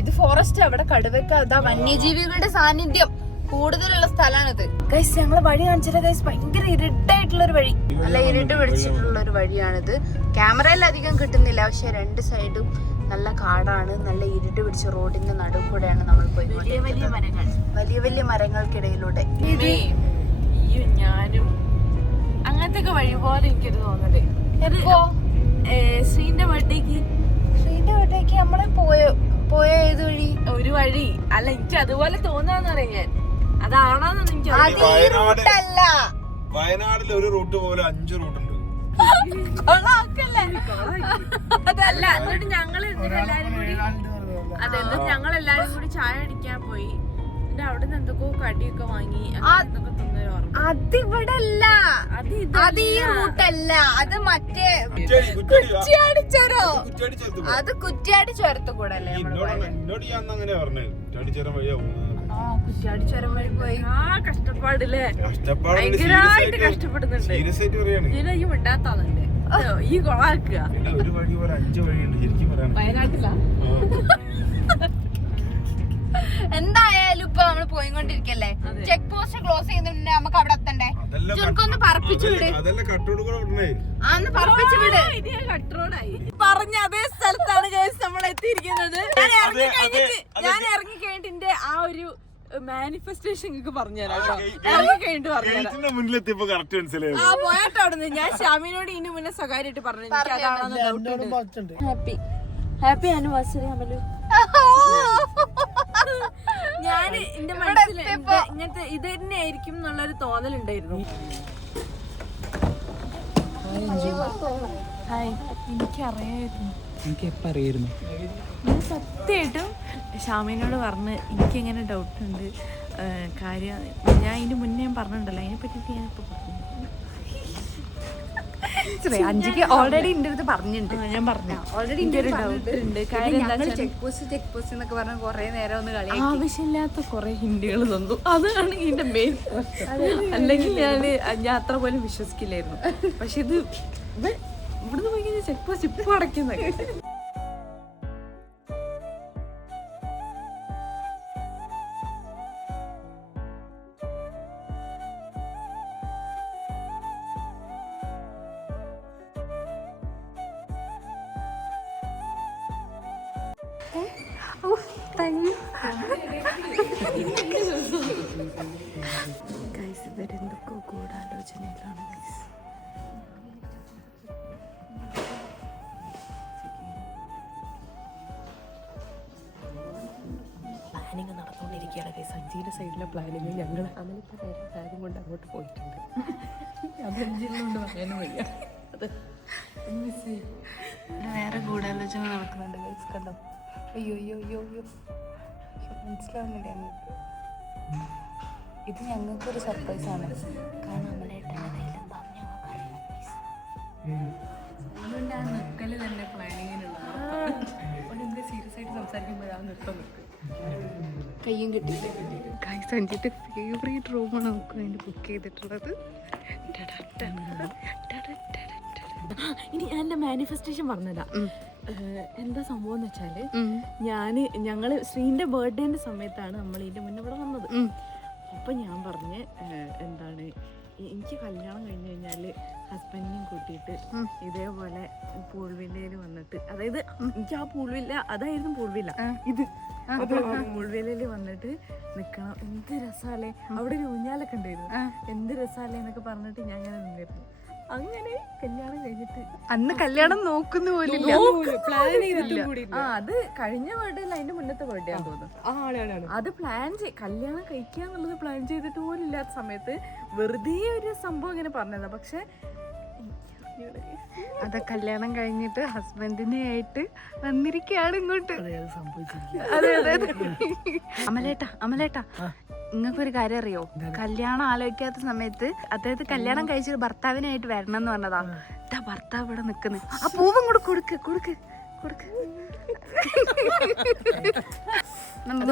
ഇത് ഫോറസ്റ്റ്. അവിടെ കടുവയ്ക്ക അതാ വന്യജീവികളുടെ സാന്നിധ്യം കൂടുതലുള്ള സ്ഥലമാണിത് ഗൈസ്. ഞങ്ങള് വഴി കാണിച്ചിട്ട് ഗൈസ് ഭയങ്കര ഇരുട്ടായിട്ടുള്ള ഒരു വഴി, നല്ല ഇരുട്ട് പിടിച്ചിട്ടുള്ള ഒരു വഴിയാണിത്. ക്യാമറയിൽ അധികം കിട്ടുന്നില്ല, പക്ഷെ രണ്ട് സൈഡും നല്ല കാടാണ്. നല്ല ഇരുട്ട് പിടിച്ച റോഡിന്റെ നടുവ് കൂടെയാണ് നമ്മൾ പോയി. വലിയ വലിയ മരങ്ങൾക്കിടയിലൂടെ ഞാനും അങ്ങനത്തെ വഴി പോലെ എനിക്കൊരു തോന്നല്. ശ്രീന്റെ ബർത്ത്ഡേക്ക് നമ്മള് പോയ ഏത് വഴി? ഒരു വഴി അല്ല, എനിക്ക് അതുപോലെ തോന്നാന്ന് പറയാൻ. അതാണോന്ന് എനിക്ക് വയനാട്ടിൽ ഒരു റൂട്ട് പോലെ 5 റൂട്ടുണ്ട്. അതല്ല, എന്നിട്ട് ഞങ്ങളെല്ലാരും കൂടി ചായ അടിക്കാൻ പോയി. എന്നിട്ട് അവിടെ നിന്ന് എന്തൊക്കെയോ കടിയൊക്കെ വാങ്ങി അതിവിടെ അല്ല, അത് ഈ റൂട്ടല്ല, അത് മറ്റേ കുറ്റ്യാടി ചുരോ. അത് കുറ്റ്യാടി ചുരത്ത് കൂടെ അല്ലേ കുറ്റ്യാടി ചുരം വഴി പോയി. കഷ്ടപ്പാടില്ലേ, ഭയങ്കരമായിട്ട് കഷ്ടപ്പെടുന്നുണ്ട്. ഈ മിണ്ടാത്താന്നുണ്ട് ഈ കൊളാക്കുക. വയനാട്ടിലാ. എന്തായാലും ഇപ്പൊ നമ്മള് പോയിക്കൊണ്ടിരിക്കല്ലേ. ചെക്ക് പോസ്റ്റ് ക്ലോസ് ചെയ്യുന്നുണ്ട്, നമുക്ക് അവിടെ എത്തണ്ടേ. ചുരുക്കൊന്ന് പറപ്പിച്ചു വിട്. പറപ്പിച്ചു വിട്. പറഞ്ഞ അതേ സ്ഥലത്താണ് നമ്മൾ എത്തിയിരിക്കുന്നത്. ഞാൻ ഇറങ്ങി കഴിഞ്ഞിട്ട് ആ ഒരു മാനിഫെസ്റ്റേഷൻ പറഞ്ഞുതരാം. ഇറങ്ങി കഴിഞ്ഞിട്ട് പറഞ്ഞുതരാം. ആ പോയാട്ടോ അവിടുന്ന്. ഞാൻ ഷാമിനോട് ഇതിന് മുന്നേ സ്വകാര്യമായിട്ട് പറഞ്ഞു, എനിക്ക് അതാണെന്ന് ഡൗട്ട് ഉണ്ട്. ഹാപ്പി ആനിവേഴ്സറി അമലു. ഞാൻ എന്റെ മനസ്സിൽ ഇങ്ങനത്തെ ഇത് തന്നെ ആയിരിക്കും എന്നുള്ളൊരു തോന്നലുണ്ടായിരുന്നു. എനിക്കറിയായിരുന്നു. ഞാൻ സത്യമായിട്ടും ഷാമിനോട് പറഞ്ഞ് എനിക്കെങ്ങനെ ഡൗട്ടുണ്ട് കാര്യം. ഞാൻ ഇതിന് മുന്നേ ഞാൻ പറഞ്ഞിട്ടുണ്ടല്ലോ, അതിനെ പറ്റിയിട്ട് ഞാനിപ്പോൾ പറഞ്ഞു. അഞ്ചിക്ക് ഓൾറെഡി എന്റെ അടുത്ത് പറഞ്ഞിട്ടുണ്ട്. ഞാൻ പറഞ്ഞു ഓൾറെഡി ചെക്ക് പോസ്റ്റ് എന്നൊക്കെ പറഞ്ഞ കുറെ നേരം ഒന്ന് കളി. ആവശ്യമില്ലാത്ത കുറെ ഹിന്ദികൾ തന്നു, അതാണ് ഇതിന്റെ മെയിൻ. അല്ലെങ്കിൽ ഞാൻ അത്ര പോലും വിശ്വസിക്കില്ലായിരുന്നു. പക്ഷെ ഇത് ഇവിടുന്ന് പോയി കഴിഞ്ഞാൽ ചെക്ക് പോസ്റ്റ് ഇപ്പൊ അടയ്ക്കുന്നത്. ഇവരെന്തൊക്കെ ഗൂഢാലോചനയിലാണ്. പ്ലാനിങ് നടന്നുകൊണ്ടിരിക്കുകയാണ്. സഞ്ജീയുടെ സൈഡിലെ പ്ലാനിങ് ഞങ്ങൾ അമലിപ്പ നേരെ ബാഗും കൊണ്ട് അങ്ങോട്ട് പോയിട്ടുണ്ട്. അത് സഞ്ജീനോണ്ട് പറയാനും വയ്യ. അത് വേറെ ഗൂഢാലോചന നടക്കുന്നുണ്ട് ഗൈസ്, കണ്ടോ? അയ്യോ അയ്യോ അയ്യോ അയ്യോ, മനസ്സിലാവുന്നില്ല. ഇത് ഞങ്ങൾക്കൊരു സർപ്രൈസാണ്. കാരണം അതുകൊണ്ട് ആ നിൽക്കല് തന്നെ പ്ലാനിങ്ങിനുള്ളത്. സീരിയസ് ആയിട്ട് സംസാരിക്കുമ്പോൾ ആ നൃത്തം നിൽക്കും. കയ്യും കിട്ടി. സഞ്ജിയുടെ ഫേവറേറ്റ് റൂമാണ് നമുക്ക് വേണ്ടി ബുക്ക് ചെയ്തിട്ടുള്ളത്. ഇനി എൻ്റെ മാനിഫെസ്റ്റേഷൻ പറഞ്ഞതാ. എന്താ സംഭവം എന്ന് വെച്ചാല്, ഞങ്ങള് ശ്രീന്റെ ബർത്ത്ഡേന്റെ സമയത്താണ് നമ്മൾ ഇതിന്റെ മുന്നേ ഇവിടെ വന്നത്. അപ്പൊ ഞാൻ പറഞ്ഞ് എന്താണ്, എനിക്ക് കല്യാണം കഴിഞ്ഞ് കഴിഞ്ഞാല് ഹസ്ബൻഡിനെയും കൂട്ടിയിട്ട് ഇതേപോലെ പൂൾവില്ലയിൽ വന്നിട്ട്, അതായത് എനിക്ക് ആ പൂൾവില്ല അതായിരുന്നു പൂൾവില്ല, ഇത് പൂൾവില്ലയിൽ വന്നിട്ട് നിക്കണം. എന്ത് രസാലേ, അവിടെ ഒരു ഊഞ്ഞാലൊക്കെ ഉണ്ടായിരുന്നു. എന്ത് രസാലേ എന്നൊക്കെ പറഞ്ഞിട്ട് ഞാൻ അങ്ങനെ നിന്നിരുന്നു. അങ്ങനെ കല്യാണം കഴിഞ്ഞിട്ട് അന്ന് കല്യാണം നോക്കുന്ന പോലും പ്ലാൻ ചെയ്തിട്ടും കൂടി. അത് കഴിഞ്ഞ ബർത്ത്ഡേ അല്ല, അതിന്റെ മുന്നത്തെ ബർത്ത്ഡേ ആണെന്ന് തോന്നുന്നു. അത് കല്യാണം കഴിക്കുക എന്നുള്ളത് പ്ലാൻ ചെയ്തിട്ട് പോലും ഇല്ലാത്ത സമയത്ത് വെറുതെ ഒരു സംഭവം ഇങ്ങനെ പറഞ്ഞതാ. പക്ഷെ അത് കല്യാണം കഴിഞ്ഞിട്ട് ഹസ്ബൻഡിനെ ആയിട്ട് വന്നിരിക്കുകയാണ് ഇങ്ങോട്ട്. അതെ അതെ അതെ. അമലേട്ടാ നിങ്ങൾക്കൊരു കാര്യം അറിയോ? കല്യാണം ആലോചിക്കാത്ത സമയത്ത് അതായത് കല്യാണം കഴിച്ചിട്ട് ഭർത്താവിനായിട്ട് വരണം എന്ന് പറഞ്ഞതാ. ഭർത്താവ് ഇവിടെ നിക്കുന്നു. ആ പൂവും കൂടെ കൊടുക്ക് കൊടുക്ക് കൊടുക്ക്.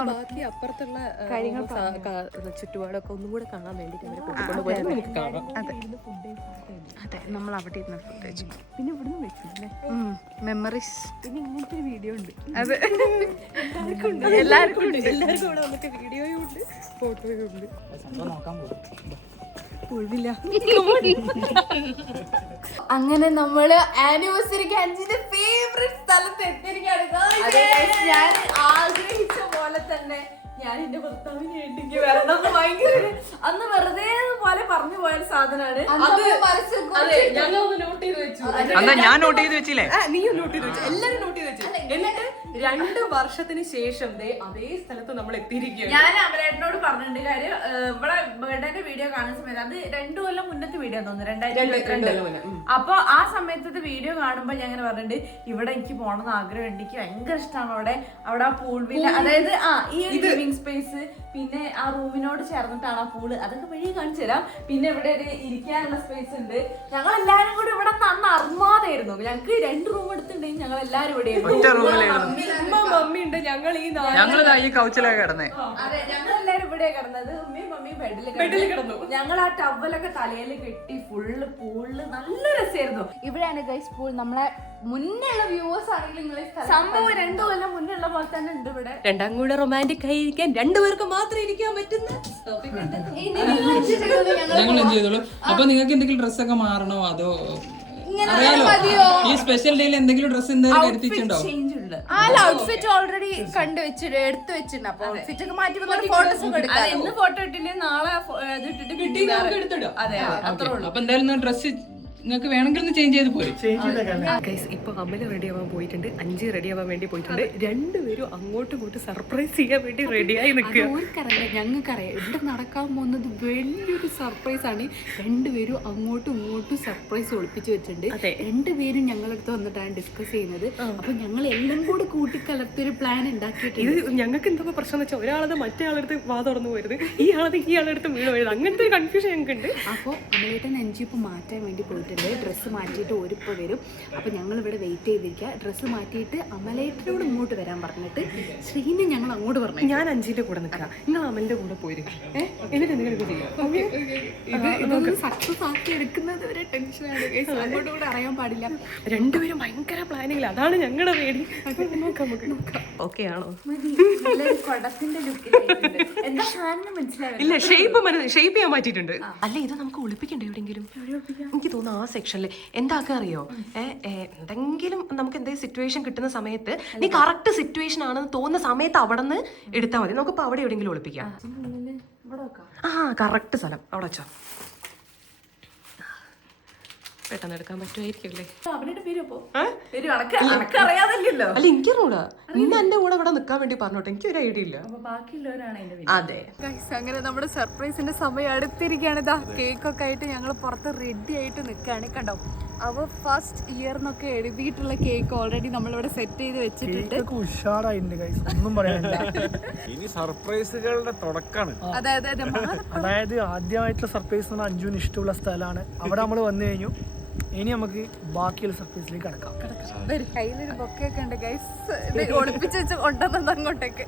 ബാക്കി അപ്പുറത്തുള്ള കാര്യങ്ങൾ ചുറ്റുപാടൊക്കെ ഒന്നും കൂടെ കാണാൻ വേണ്ടിട്ട് നമുക്ക് കാണാം. അതെ, നമ്മൾ അവിടെ ഇരുന്ന് ഫുഡ് കഴിച്ചു. പിന്നെ ഇവിടുന്ന് വെച്ചില്ലേ മെമ്മറീസ്. പിന്നെ ഇങ്ങനത്തെ ഒരു വീഡിയോ ഉണ്ട്. അതെ, എല്ലാവർക്കും ഇവിടെ വന്നിട്ട് വീഡിയോയും ഉണ്ട് ഫോട്ടോയും ഉണ്ട്. അങ്ങനെ നമ്മള് ആനിവേഴ്സറിക്ക് അഞ്ചിന്റെ ഫേവറേറ്റ് സ്ഥലത്ത് എത്തിയിരിക്കുകയാണ്. ഞാൻ ആഗ്രഹിച്ച പോലെ തന്നെ ഞാൻ എന്റെ ഭർത്താവിനെ എനിക്ക് വരണം ഭയങ്കര അന്ന് വെറുതെ പോലെ പറഞ്ഞു പോയൊരു സാധനമാണ്. ഞാൻ നോട്ട് ചെയ്ത് വെച്ചില്ലേ? നീയും നോട്ട് ചെയ്ത് വെച്ചു, എല്ലാരും നോട്ട് ചെയ്ത് വെച്ചു. എന്നിട്ട് 2 വർഷത്തിന് ശേഷം അതേ സ്ഥലത്ത് നമ്മൾ എത്തിയിരിക്കുകയാണ്. ഞാൻ അമലേട്ടനോട് പറഞ്ഞിട്ടുണ്ട് കാര്യം, ഇവിടെ ബർത്ത്ഡേന്റെ വീഡിയോ കാണുന്ന സമയത്ത് അത് 2 കൊല്ലം മുന്നത്തെ വീഡിയോ തോന്നുന്നു, 2022. അപ്പൊ ആ സമയത്തത്തെ വീഡിയോ കാണുമ്പോ ഞാൻ അങ്ങനെ പറഞ്ഞിട്ടുണ്ട്, ഇവിടെ എനിക്ക് പോകണമെന്ന് ആഗ്രഹമുണ്ട്, എനിക്ക് ഭയങ്കര ഇഷ്ടമാണ് അവിടെ ആ പൂൾ വില്ല, അതായത് ഈ ഒരു ലിവിംഗ് സ്പേസ്, പിന്നെ ആ റൂമിനോട് ചേർന്നിട്ടാണ് ആ പൂള്, അതൊക്കെ വഴി കാണിച്ചു തരാം. പിന്നെ ഇവിടെ ഒരു ഇരിക്കാനുള്ള സ്പേസ് ഉണ്ട്. ഞങ്ങൾ എല്ലാരും കൂടി ഇവിടെ അന്ന് അർമാതായിരുന്നു. ഞങ്ങൾക്ക് 2 റൂം എടുത്തിട്ടുണ്ടെങ്കിൽ ഞങ്ങൾ എല്ലാരും ഇവിടെ മമ്മി ഉണ്ട്, ഞങ്ങൾ ഈ കൗച്ചിലൊക്കെ കിടന്നേ. അതെ, ഞങ്ങൾ എല്ലാരും ഇവിടെ കിടന്നത്. ഉമ്മയും മമ്മിയും ബെഡിൽ കിടന്നു. ഞങ്ങൾ ആ ടവലൊക്കെ തലയിൽ കെട്ടി ഫുള്ള് പൂളില് നല്ല രസമായിരുന്നു. ഇവിടെയാണ് ഗൈസ് പൂൾ. നമ്മളെ മുന്നേയുള്ള വ്യൂവേഴ്സ് ആണെങ്കിലും സംഭവം 2 കൊല്ലം മുന്നുള്ള പോലെ തന്നെ ഉണ്ട് ഇവിടെ. രണ്ടാം കൂടെ റൊമാൻറ്റിക് ആയിരിക്കാൻ 2 പേർക്ക് മാത്രം ഇരിക്കാൻ പറ്റുന്ന ഞങ്ങൾ എന്ത് ചെയ്തോളൂ. അപ്പൊ നിങ്ങൾക്ക് എന്തെങ്കിലും ഡ്രസ്സൊക്കെ മാറണോ അതോ അറിയാലോ ഈ സ്പെഷ്യൽ ഡേയിൽ എന്തെങ്കിലും ഡ്രസ് എന്തായാലും വരുത്തിച്ചുണ്ടോ? ഔട്ട്ഫിറ്റ് ഓൾറെഡി എടുത്തു വെച്ചിട്ടുണ്ട്. അപ്പൊ ഔട്ട്ഫിറ്റ് ഒക്കെ മാറ്റി ഫോട്ടോസ് ഒക്കെ എടുക്കാം. ഇന്ന് ഫോട്ടോ ഇട്ടില്ലേ നാളെ ഇട്ടിട്ട് എടുത്തിടും. അതെ, അത്രേ ഉള്ളൂ. അപ്പൊ എന്തായാലും ഡ്രസ് നിങ്ങൾക്ക് വേണമെങ്കിൽ ഒന്ന് ചേഞ്ച് ചെയ്ത് പോരും. ഇപ്പൊ അമല റെഡി ആവാൻ പോയിട്ടുണ്ട്, 5 റെഡി ആവാൻ വേണ്ടി പോയിട്ടുണ്ട്. 2 പേരും അങ്ങോട്ടും ഇങ്ങോട്ടും സർപ്രൈസ് ചെയ്യാൻ വേണ്ടി റെഡിയായി നിൽക്കുക. ഞങ്ങൾക്കറിയാം ഇവിടെ നടക്കാൻ പോകുന്നത് വലിയൊരു സർപ്രൈസ് ആണ്. 2 പേരും അങ്ങോട്ടും ഇങ്ങോട്ടും സർപ്രൈസ് ഒളിപ്പിച്ച് വെച്ചിട്ടുണ്ട്. 2 പേരും ഞങ്ങളടുത്ത് വന്നിട്ടാണ് ഡിസ്കസ് ചെയ്യുന്നത്. അപ്പൊ ഞങ്ങൾ എല്ലാം കൂടി കൂട്ടിക്കലർത്തൊരു പ്ലാൻ ഉണ്ടാക്കിയിട്ടുണ്ട്. ഇത് ഞങ്ങൾക്ക് എന്തൊക്കെ പ്രശ്നം എന്ന് വെച്ചാൽ ഒരാളത് മറ്റേ ആളടുത്ത് വാ തുറന്നു പോയത്, ഈ ആളത് ഈ ആളടുത്ത് വീണ് പോയത്, അങ്ങനത്തെ ഒരു കൺഫ്യൂഷൻ ഞങ്ങൾക്ക് ഉണ്ട്. അപ്പോൾ അമലേട്ടൻ 5 ഇപ്പൊ മാറ്റാൻ വേണ്ടി പോയിട്ടുണ്ട്. വന്നിട്ടുണ്ട്. ഡ്രസ്സ് മാറ്റിയിട്ട് ഓരിപ്പോൾ വരും. അപ്പോൾ ഞങ്ങളിവിടെ വെയിറ്റ് ചെയ്തിരിക്കുക. ഡ്രസ്സ് മാറ്റിയിട്ട് അമലേട്ടനോട് ഇങ്ങോട്ട് വരാൻ പറഞ്ഞിട്ട് ശ്രീനെ ഞങ്ങൾ അങ്ങോട്ട് പറഞ്ഞു. ഞാൻ അഞ്ചിന്റെ കൂടെ നിൽക്കാം, നിങ്ങൾ അമലിന്റെ കൂടെ പോയിരിക്കും. എന്നിട്ട് എന്തെങ്കിലും ചെയ്യാം. ഇതൊന്നും സക്സസ് ആക്കി എടുക്കുന്നത് വരെ ടെൻഷനാണ്. അങ്ങോട്ടും കൂടെ അറിയാൻ പാടില്ല. രണ്ടുപേരും ഭയങ്കര പ്ലാനിങ്ങിൽ, അതാണ് ഞങ്ങളുടെ പേടി. നോക്കാം. ഓക്കെ ആണോ? കുടത്തിന്റെ ലുക്കിലായിട്ടുണ്ട്. എന്താ സാധനം മനസ്സിലാവില്ല. ഇല്ല, ഷേപ്പ് ചെയ്യാൻ മാറ്റിയിട്ടുണ്ട്. അല്ല, ഇത് നമുക്ക് ഒളിപ്പിക്കണ്ടേ എവിടെയെങ്കിലും? എനിക്ക് തോന്നുന്നു ആ സെക്ഷനിൽ എന്താക്കാൻ അറിയോ, എന്തെങ്കിലും നമുക്ക് എന്തെങ്കിലും സിറ്റുവേഷൻ കിട്ടുന്ന സമയത്ത് നീ കറക്റ്റ് സിറ്റുവേഷൻ ആണെന്ന് തോന്നുന്ന സമയത്ത് അവിടെ നിന്ന് എടുത്താൽ മതി. നമുക്കിപ്പോൾ അവിടെ എവിടെയെങ്കിലും ഒളിപ്പിക്കാം. ആ കറക്റ്റ് സ്ഥലം അവിടെ വെച്ചോ. പെട്ടെന്ന് എടുക്കാൻ പറ്റുമായിരിക്കും അല്ലേ? അറിയാതല്ലോ. അല്ല, എനിക്കറിഞ്ഞൂടാ. ഇന്ന് എന്റെ കൂടെ ഇവിടെ നിൽക്കാൻ വേണ്ടി പറഞ്ഞോട്ടെ, എനിക്കൊരു ഐഡിയ ഇല്ല. അതെ, അങ്ങനെ നമ്മുടെ സർപ്രൈസിന്റെ സമയം അടുത്തിരിക്കുകയാണ്. ഇതാ കേക്കൊക്കെ ആയിട്ട് ഞങ്ങൾ പുറത്ത് റെഡി ആയിട്ട് നിൽക്കുകയാണ്. കണ്ടോ, അവർ ഫസ്റ്റ് ഇയർ എന്നൊക്കെ എഴുതിയിട്ടുള്ള കേക്ക് ഓൾറെഡി നമ്മളിവിടെ സെറ്റ് ചെയ്ത് വെച്ചിട്ടുണ്ട്. ഒന്നും പറയാനില്ല. ഇനി സർപ്രൈസുകളുടെ തുടക്കാണ്. അതായത് ആദ്യമായിട്ടുള്ള സർപ്രൈസ് എന്ന് അഞ്ജുവിന് ഇഷ്ടമുള്ള സ്ഥലമാണ്. അവിടെ നമ്മൾ വന്നു കഴിഞ്ഞു. ഇനി നമുക്ക് ബാക്കിയുള്ള സർപ്രൈസിലേക്ക് കടക്കാം. കയ്യിലൊരു ബൊക്കെയൊക്കെ ഉണ്ട് ഗൈസ്, ഒളിപ്പിച്ച് വെച്ച് കൊണ്ടുവന്നത് അങ്ങോട്ടേക്ക്.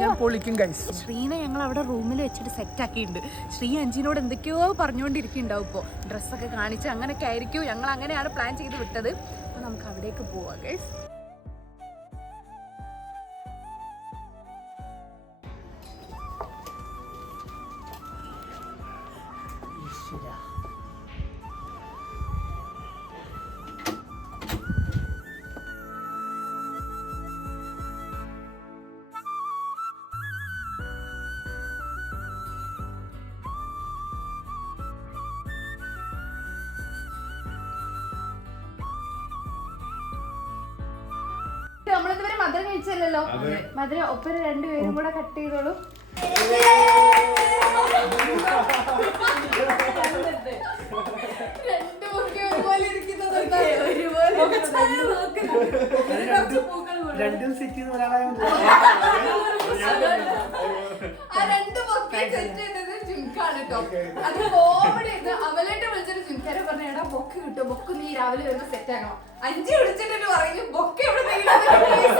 ഞാൻ പൊളിക്കും ഗൈസ്. ശ്രീനെ ഞങ്ങൾ അവിടെ റൂമിൽ വെച്ചിട്ട് സെറ്റ് ആക്കിയിട്ടുണ്ട്. ശ്രീ അഞ്ചിനോട് എന്തൊക്കെയോ പറഞ്ഞുകൊണ്ടിരിക്കുന്നുണ്ടാവും. ഇപ്പോൾ ഡ്രസ്സൊക്കെ കാണിച്ച് അങ്ങനെയൊക്കെ ആയിരിക്കും. ഞങ്ങൾ അങ്ങനെയാണ് പ്ലാൻ ചെയ്ത് വിട്ടത്. അപ്പോൾ നമുക്ക് അവിടേക്ക് പോവാം ഗൈസ്. നമ്മളിതുവരെ മധുരം കഴിച്ചല്ലോ. മധുരം ഒപ്പം രണ്ടുപേരും കൂടെ കട്ട് ചെയ്തോളൂ. രണ്ടും സെറ്റ് ചെയ്ത് ഒരാളായ അമലേട്ട് വിളിച്ചിട്ട് ജിംഖാരെ പറഞ്ഞ എടാ ബൊക്ക് കിട്ടും, ബൊക്ക് നീ രാവിലെ വരുമ്പോ സെറ്റ് ആക്കണം. അഞ്ച് വിളിച്ചിട്ട് പറഞ്ഞു ബൊക്കെ എവിടെ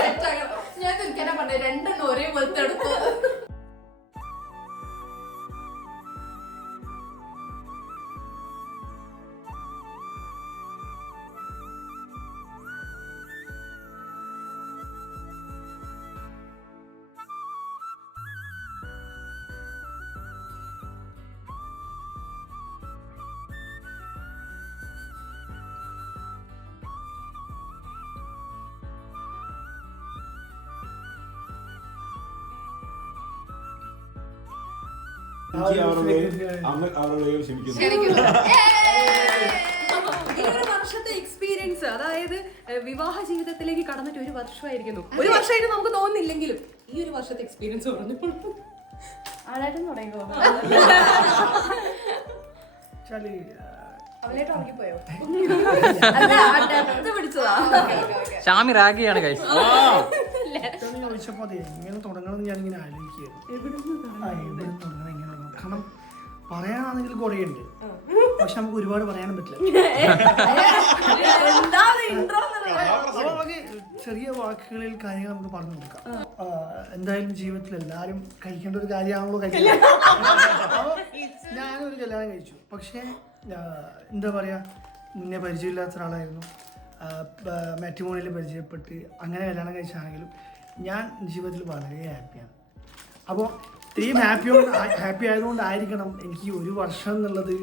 സെറ്റ് ആക്കണം. ഞാൻ ജിംഖാരെ പറഞ്ഞു രണ്ടെണ്ണം ഒരേപോലത്തെ എടുത്തു. വർഷത്തെ എക്സ്പീരിയൻസ്, അതായത് വിവാഹ ജീവിതത്തിലേക്ക് കടന്നിട്ട് ഒരു വർഷമായിരിക്കുന്നു. ഒരു വർഷമായിട്ട് നമുക്ക് തോന്നുന്നില്ലെങ്കിലും ഈ ഒരു വർഷത്തെ എക്സ്പീരിയൻസ് പറഞ്ഞു. ആളായിട്ടും തുടങ്ങിക്കോ. ഷാമി റാഗിയാണ് ഗൈസ്. ചോദിച്ചപ്പോ എങ്ങനെ തുടങ്ങണമെന്ന് ഞാനിങ്ങനെ ആലോചിക്കുകയായിരുന്നു. കാരണം പറയാനാണെങ്കിൽ കുറേ ഉണ്ട്, പക്ഷെ നമുക്ക് ഒരുപാട് പറയാനും പറ്റില്ല. അപ്പൊ നമുക്ക് ചെറിയ വാക്കുകളിൽ കാര്യങ്ങൾ നമുക്ക് പറഞ്ഞു കൊടുക്കാം. എന്തായാലും ജീവിതത്തിൽ എല്ലാവരും കഴിക്കേണ്ട ഒരു കാര്യമാണല്ലോ കല്യാണം. അപ്പോൾ ഞാനൊരു കല്യാണം കഴിച്ചു. പക്ഷേ എന്താ പറയുക, മുന്നേ പരിചയമില്ലാത്ത ഒരാളായിരുന്നു. മാട്രിമോണിയിൽ പരിചയപ്പെട്ട് അങ്ങനെ കല്യാണം കഴിച്ചാണെങ്കിലും ഞാൻ ജീവിതത്തിൽ വളരെ ഹാപ്പിയാണ്. അപ്പോൾ ഇത്രയും ഹാപ്പി ആയതുകൊണ്ടായിരിക്കണം എനിക്ക് ഒരു വർഷം എന്നുള്ളത്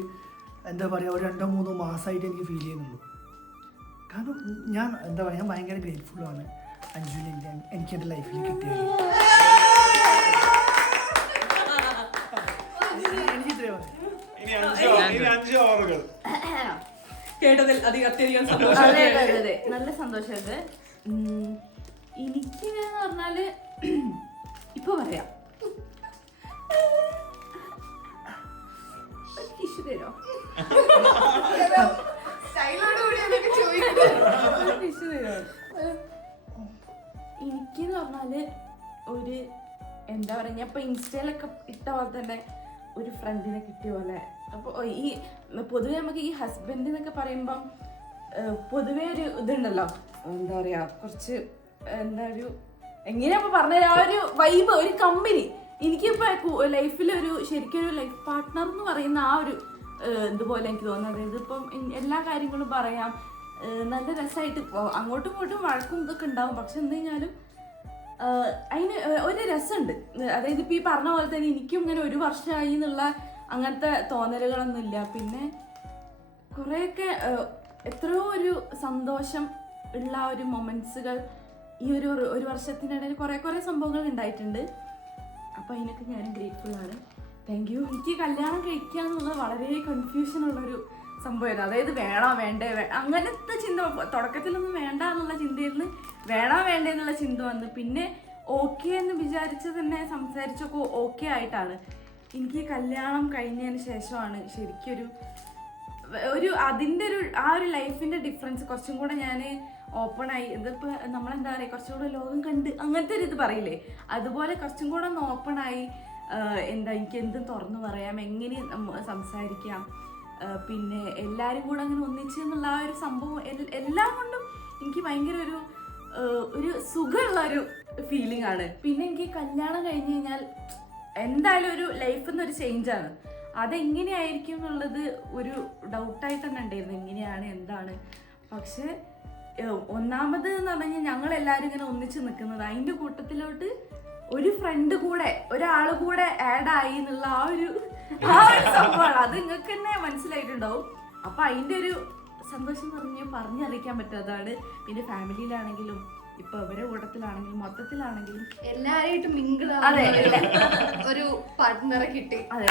എന്താ പറയുക ഒരു 2-3 മാസമായിട്ട് എനിക്ക് ഫീൽ ചെയ്യുന്നുള്ളൂ. കാരണം ഞാൻ എന്താ പറയുക, ഞാൻ ഭയങ്കര ഗ്രേറ്റ്ഫുള്ളാണ് അഞ്ജുവിനെ എനിക്ക് എൻ്റെ ലൈഫിൽ കിട്ടിയത്. എനിക്ക് ഇത്രയും കേട്ടതിൽ അത്യധികം നല്ല സന്തോഷമുണ്ട്. എനിക്ക് പറഞ്ഞാല് ഇപ്പൊ പറയാം, തരോ എനിക്കെന്ന് പറഞ്ഞാല് ഒരു എന്താ പറയാ, ഞാൻ ഇപ്പൊ ഇൻസ്റ്റയിലൊക്കെ ഇട്ട പോലെ തന്നെ ഒരു ഫ്രണ്ടിനെ കിട്ടിയ പോലെ. അപ്പോൾ ഈ പൊതുവെ നമുക്ക് ഈ ഹസ്ബൻഡ് എന്നൊക്കെ പറയുമ്പം പൊതുവേ ഒരു ഇതുണ്ടല്ലോ, എന്താ പറയുക, കുറച്ച് എന്താ ഒരു എങ്ങനെയാ പറഞ്ഞത്, ആ ഒരു വൈബ്, ഒരു കമ്പനി. എനിക്കിപ്പോൾ ലൈഫിലൊരു ശരിക്കും ഒരു ലൈഫ് പാർട്ട്ണർ എന്ന് പറയുന്ന ആ ഒരു ഇതുപോലെ എനിക്ക് തോന്നുന്നത്. അതായത് ഇപ്പം എല്ലാ കാര്യങ്ങളും പറയാം, നല്ല രസമായിട്ട് അങ്ങോട്ടും ഇങ്ങോട്ടും വഴക്കും ഇതൊക്കെ ഉണ്ടാവും. പക്ഷെ എന്ത് കഴിഞ്ഞാലും അതിന് ഒരു രസമുണ്ട്. അതായത് ഇപ്പോൾ ഈ പറഞ്ഞ പോലെ തന്നെ എനിക്കും ഇങ്ങനെ 1 വർഷമായി എന്നുള്ള അങ്ങനത്തെ തോന്നലുകളൊന്നുമില്ല. പിന്നെ കുറേയൊക്കെ എത്രയോ ഒരു സന്തോഷം ഉള്ള ഒരു മൊമെൻറ്റ്സുകൾ ഈ ഒരു വർഷത്തിനിടയിൽ കുറേ സംഭവങ്ങൾ ഉണ്ടായിട്ടുണ്ട്. അപ്പോൾ അതിനൊക്കെ ഞാനും ഗ്രേറ്റ്ഫുൾ ആണ്. Thank you. എനിക്ക് കല്യാണം കഴിക്കുക എന്നുള്ളത് വളരെ കൺഫ്യൂഷനുള്ളൊരു സംഭവമായിരുന്നു. അതായത് വേണോ വേണ്ടേ, അങ്ങനത്തെ ചിന്ത തുടക്കത്തിലൊന്നും വേണ്ട എന്നുള്ള ചിന്തയിൽ നിന്ന് വേണോ വേണ്ടേ എന്നുള്ള ചിന്ത വന്ന് പിന്നെ ഓക്കെ എന്ന് വിചാരിച്ച് തന്നെ സംസാരിച്ചൊക്കെ ഓക്കെ ആയിട്ടാണ്. എനിക്ക് കല്യാണം കഴിഞ്ഞതിന് ശേഷമാണ് ശരിക്കൊരു അതിൻ്റെ ആ ഒരു ലൈഫിൻ്റെ ഡിഫറൻസ് കുറച്ചും കൂടെ ഞാൻ ഓപ്പണായി. ഇതിപ്പോൾ നമ്മളെന്താ പറയുക, കുറച്ചും കൂടെ ലോകം കണ്ട് അങ്ങനത്തെ ഒരു ഇത് പറയില്ലേ, അതുപോലെ കുറച്ചും കൂടെ ഒന്ന് ഓപ്പണായി. എന്താ എനിക്ക് എന്തും തുറന്നു പറയാം, എങ്ങനെ സംസാരിക്കാം, പിന്നെ എല്ലാവരും കൂടെ അങ്ങനെ ഒന്നിച്ച് എന്നുള്ള ആ ഒരു സംഭവം എല്ലാം കൊണ്ടും എനിക്ക് ഭയങ്കര ഒരു സുഖമുള്ള ഒരു ഫീലിംഗ് ആണ്. പിന്നെ എനിക്ക് കല്യാണം കഴിഞ്ഞ് കഴിഞ്ഞാൽ എന്തായാലും ഒരു ലൈഫിൽ നിന്നൊരു ചേഞ്ചാണ്. അതെങ്ങനെയായിരിക്കും എന്നുള്ളത് ഒരു ഡൗട്ടായിട്ട് തന്നെ ഉണ്ടായിരുന്നു, എങ്ങനെയാണ് എന്താണ്. പക്ഷെ ഒന്നാമത് എന്ന് പറഞ്ഞു കഴിഞ്ഞാൽ ഞങ്ങളെല്ലാവരും ഇങ്ങനെ ഒന്നിച്ച് നിൽക്കുന്നത്, അതിൻ്റെ കൂട്ടത്തിലോട്ട് ഒരു ഫ്രണ്ട് കൂടെ ഒരാൾ കൂടെ ആഡായി എന്നുള്ള ആ ഒരു സംഭവമാണ്. അത് നിങ്ങൾക്ക് തന്നെ മനസ്സിലായിട്ടുണ്ടാവും. അപ്പം അതിൻ്റെ ഒരു സന്തോഷം പറഞ്ഞറിയിക്കാൻ പറ്റാത്തതാണ്. പിന്നെ ഫാമിലിയിലാണെങ്കിലും ഇപ്പൊ അവരെ കൂട്ടത്തിലാണെങ്കിലും മൊത്തത്തിലാണെങ്കിലും എല്ലാരായിട്ടും മിങ്കിൾ ഒരു പാർട്ട്ണറെ കിട്ടി. അതെ,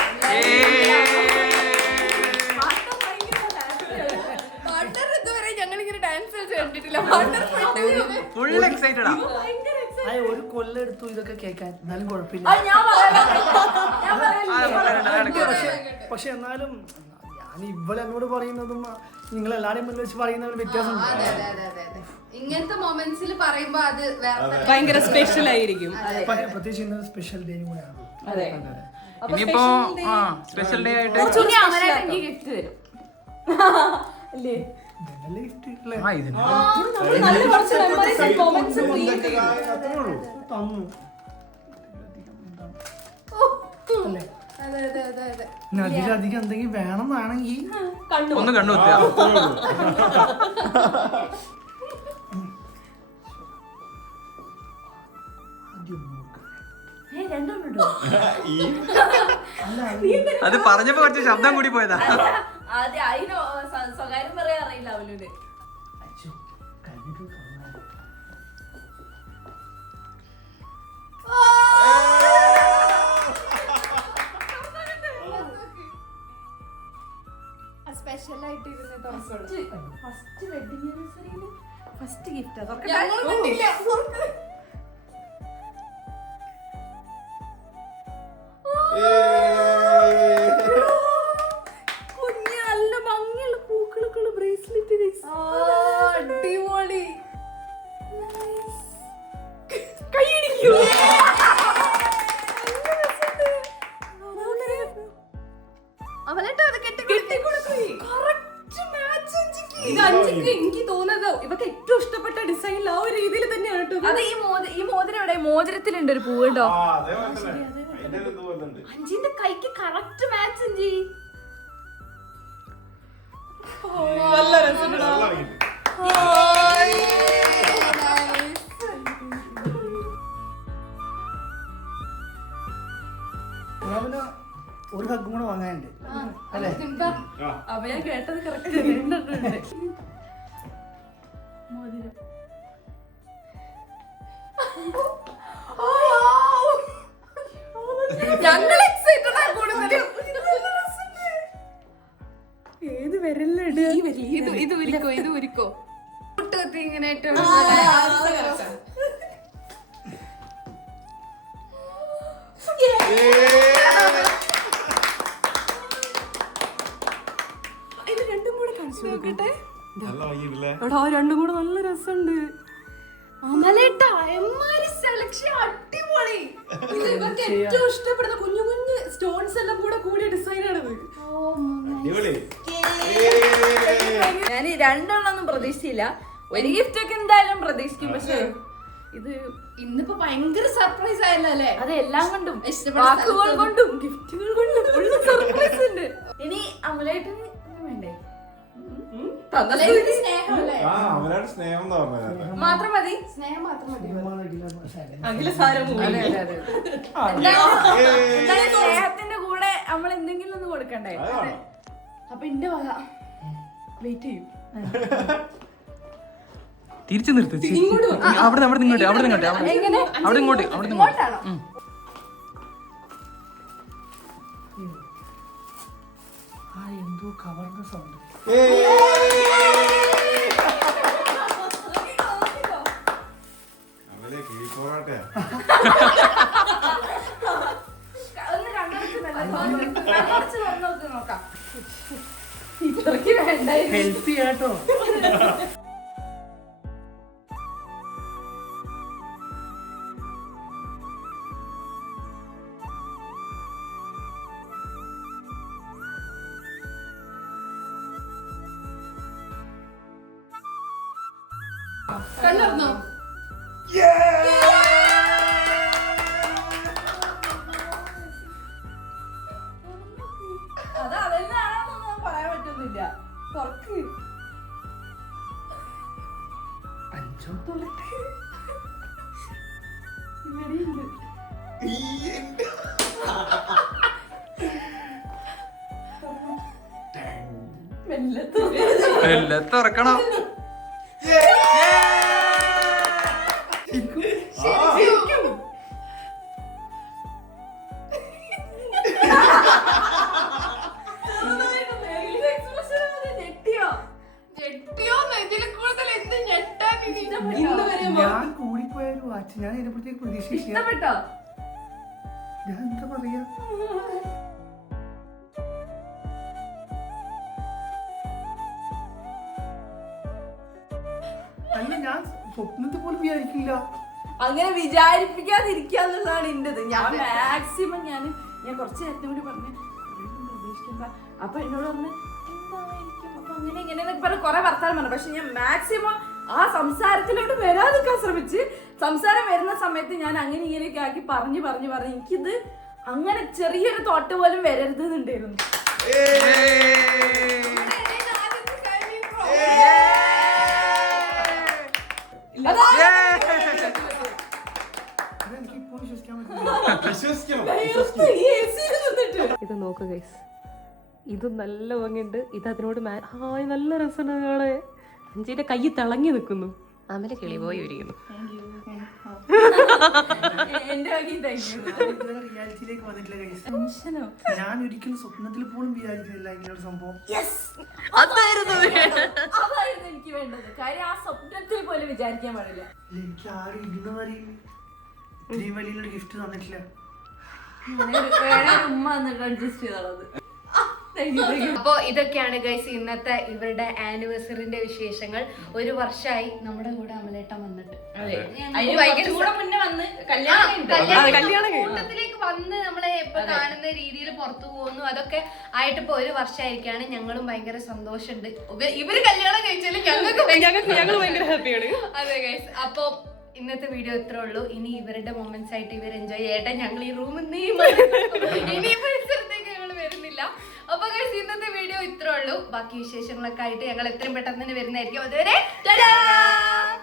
പാർട്ട്ണർ ഇതുവരെ ഞങ്ങളിങ്ങനെ ഡാൻസ് കളിച്ച് കണ്ടിട്ടില്ല. ഫുൾ എക്സൈറ്റഡ് ആ. ഒരു കൊല്ലെടുത്തു ഇതൊക്കെ കേൾക്കാൻ, എന്നാലും കുഴപ്പമില്ല. പക്ഷെ എന്നാലും ഞാൻ ഇവിടെ എന്നോട് പറയുന്നതും നിങ്ങളെല്ലാരെയും മുന്നിൽ വെച്ച് പറയുന്നതും വ്യത്യാസമുണ്ട്. ഇങ്ങനത്തെ മൊമെന്റ്സിൽ പറയുമ്പോ അത് ഭയങ്കര സ്പെഷ്യൽ ആയിരിക്കും. പ്രത്യേകിച്ച് ഇന്ന് സ്പെഷ്യൽ ഡേയും കൂടെയാണ്. ഇനിയിപ്പോ സ്പെഷ്യൽ ഡേ ആയിട്ട് എനിക്ക് ഗിഫ്റ്റ് തരും അല്ലേ? ആ ഇതിന് നല്ല കുറച്ച് മെമ്മറീസ് ആൻഡ് മൊമെന്റ്സ് ക്രിയേറ്റ് ചെയ്യും. തന്നു അല്ലേ? അതിലധികം എന്തെങ്കിലും വേണമെന്നാണെങ്കിൽ ഒന്ന് കണ്ണു കുത്തുക. അത് പറഞ്ഞപ്പോ കുറച്ച് ശബ്ദം കൂടി പോയതാ. അതിന് സ്വകാര്യം പറയാൻ അറിയില്ല അവനോട്. സ്പെഷ്യൽ ആയിട്ട് ഫസ്റ്റ് വെഡിങ് ആനിവേഴ്സറിയില് ഫസ്റ്റ് ഗിഫ്റ്റ് കുഞ്ഞ് നല്ല ഭംഗിയുള്ള പൂക്കളൊക്കെയുള്ള ബ്രേസ്ലെറ്റ്. അടിപൊളി. കൈയടിക്കൂ. അവനേട്ടാ അത് എനിക്ക് തോന്നുന്നത് ഇവക്ക് ഏറ്റവും ഇഷ്ടപ്പെട്ട ഡിസൈനിൽ ആ ഒരു രീതിയിൽ തന്നെയാണ് കേട്ടോ. അത് ഈ മോതിരം എവിടെ? മോതിരത്തിലുണ്ട് ഒരു പൂവ് കേട്ടോ. അഞ്ചിന്റെ കൈക്ക് കറക്റ്റ് മാച്ച് അഞ്ചി. നല്ല രസമുള്ള ഒരു ഹഗ് കൂടെ വാങ്ങാനുണ്ട് അല്ലേ? അപ്പൊ ഞാൻ കേട്ടത് കറക്റ്റ് രണ്ടെണ്ണുണ്ട്. മോതിരം ഞങ്ങൾ എക്സൈറ്റഡ് ആണ് കൂടുതൽ. ഏത് വിരലിട്? ഇത് ഉരിക്കോ ഇങ്ങനെ രണ്ടും കൂടെ കാണിച്ചു നോക്കട്ടെ. എടാ രണ്ടും കൂടെ നല്ല രസമുണ്ട്. അമലേട്ടാ എമ്മാരി സെലക്ഷൻ അടിപൊളി. അടിപൊളി. ഇത് ഇവർക്ക് ഏറ്റവും ഇഷ്ടപ്പെടുന്ന കുഞ്ഞു കുഞ്ഞു സ്റ്റോൺസ് എല്ലാം കൂടെ കൂടിയ ഡിസൈൻ ആണത്. അടിപൊളി. ഞാൻ രണ്ടെണ്ണൊന്നും പ്രതീക്ഷിച്ചില്ല. ഒരു ഗിഫ്റ്റ് ഒക്കെ എന്തായാലും പ്രതീക്ഷിക്കും, പക്ഷെ ഇത് ഇന്നിപ്പോ ഭയങ്കര സർപ്രൈസ് ആയല്ലോ അല്ലേ? അത് എല്ലാം കൊണ്ടും വാക്കുകൾ കൊണ്ടും ഗിഫ്റ്റുകൾ കൊണ്ടും ഉള്ള സർപ്രൈസ് ഉണ്ട്. ഇനി അമലേട്ടന് വേണ്ടേ? സ്നേഹമല്ലേ? ആ അവരാണ് സ്നേഹം എന്ന് പറഞ്ഞത്. മാത്രം മതി, സ്നേഹം മാത്രം മതി. സ്നേഹത്തിന്റെ കൂടെ നമ്മൾ എന്തെങ്കിലും ഒന്ന് കൊടുക്കണ്ടേ? അപ്പൊ എന്റെ വക വെയിറ്റ് ചെയ്യും. തിരിച്ചു നിർത്തി അവിടെ ഇങ്ങോട്ട് അവിടെ ഇങ്ങോട്ട് അവിടെ ഇങ്ങോട്ട് അവിടെ ഇങ്ങോട്ട്. ആ എന്തോ കവർന്ന സൗണ്ട്. അവരെ കീഴ്പോറാട്ടെ. ഒന്ന് കണ്ണടച്ച് നോക്കാം. ഇത്രയ്ക്ക് വേണ്ടായിരുന്നു. ഹെൽപ്പ് ചെയ്യാട്ടോ. കണ്ടോ? അത് അതെന്നാണെന്നൊന്നും പറയാൻ പറ്റുന്നില്ല. തുറക്ക്. അഞ്ചോ ഇവിടെയുണ്ട്. എല്ലാം തുറക്കണം. ഞാൻ കൂടിപ്പോയ ഒരു വാച്ച് ഞാൻ ഇതിനെപ്പറ്റി പ്രതീക്ഷിച്ചില്ല. ഇഷ്ടപ്പെട്ടോ? ഞാൻ എന്താ പറയാ, അല്ല ഞാൻ സ്വപ്നത്തിൽ പോലും വിചാരിക്കില്ല. അങ്ങനെ വിചാരിപ്പിക്കാതിരിക്കാന്നുള്ളതാണ് എന്റേത്. ഞാൻ മാക്സിമം ഞാൻ കുറച്ച് നേരത്തെ കൂടി പറഞ്ഞു പ്രതീക്ഷിക്കണ്ട. അപ്പൊ എന്നോട് പറഞ്ഞ് എന്തായിരിക്കും അപ്പൊ അങ്ങനെ ഇങ്ങനെയൊക്കെ പറഞ്ഞ് കുറെ വർത്താനം പറഞ്ഞു. പക്ഷെ ഞാൻ മാക്സിമം ആ സംസാരത്തിലോട്ട് വരാതിരിക്കാൻ ശ്രമിച്ച്, സംസാരം വരുന്ന സമയത്ത് ഞാൻ അങ്ങനെ ഇങ്ങനെയൊക്കെ ആക്കി പറഞ്ഞു എനിക്കിത് അങ്ങനെ ചെറിയൊരു തോട്ട് പോലും വരരുത് എന്നുണ്ടായിരുന്നു. അതെനിക്ക് ഇപ്പോൾ വിശ്വസിക്കാൻ പറ്റില്ല. വിശ്വസിക്കണം. ഇത് നോക്ക് ഗൈസ്, ഇത് നല്ല ഭംഗിയുണ്ട്. ഇത് അതിനോട് ഹായ് നല്ല രസമാണ് കാണാൻ. അഞ്ചിന്റെ കൈ തിളങ്ങി നിൽക്കുന്നു. അമല കിളി പോയി ഇരിക്കുന്നു. എന്റെ റിയാലിറ്റിയിലേക്ക് വന്നിട്ടില്ല guys. ഞാൻ ഒരിക്കലും സ്വപ്നത്തിൽ പോലും വിചാരിക്കുന്നില്ല ഇങ്ങനൊരു സംഭവം. അതായിരുന്നു എനിക്ക് വേണ്ടത്. കാര്യം ആ സ്വപ്നത്തിൽ പോലും വിചാരിക്കാൻ പാടില്ല. എനിക്ക് ആരും ഇന്ന് വരെയും ഇത്രയും വലിയൊരു ഗിഫ്റ്റ് തന്നിട്ടില്ല. ഉമ്മ എന്നിട്ട് അഡ്ജസ്റ്റ് ചെയ്തത്. അപ്പൊ ഇതൊക്കെയാണ് ഗൈസ് ഇന്നത്തെ ഇവരുടെ ആനിവേഴ്സറിന്റെ വിശേഷങ്ങൾ. ഒരു വർഷമായി നമ്മുടെ കൂടെ അമലേട്ടൻ വന്നിട്ട്. കൂട്ടത്തിലേക്ക് വന്ന് നമ്മളെ ഇപ്പൊ കാണുന്ന രീതിയിൽ പുറത്തു പോകുന്നു. അതൊക്കെ ആയിട്ട് ഇപ്പൊ ഒരു വർഷമായിരിക്കാണ്. ഞങ്ങളും ഭയങ്കര സന്തോഷമുണ്ട്. ഇവര് കല്യാണം കഴിച്ചാലും ഞങ്ങൾ ഭയങ്കര ഹാപ്പിയാണ്. അതെ ഗൈസ്, അപ്പൊ ഇന്നത്തെ വീഡിയോ ഇത്രേ ഉള്ളൂ. ഇനി ഇവരുടെ മൊമെന്റ്സ് ആയിട്ട് ഇവർ എൻജോയ് ചെയ്യട്ടെ. ഞങ്ങൾ ഈ റൂമിൽ നിന്ന് ഇനി പരിസരത്തേക്ക് ഞങ്ങൾ വരുന്നില്ല. അപ്പൊ ഗൈസ് ഇന്നത്തെ വീഡിയോ ഇത്രേ ഉള്ളൂ. ബാക്കി വിശേഷങ്ങളൊക്കെ ആയിട്ട് ഞങ്ങൾ എത്രയും പെട്ടെന്ന് തന്നെ വരുന്നതായിരിക്കും. അതുവരെ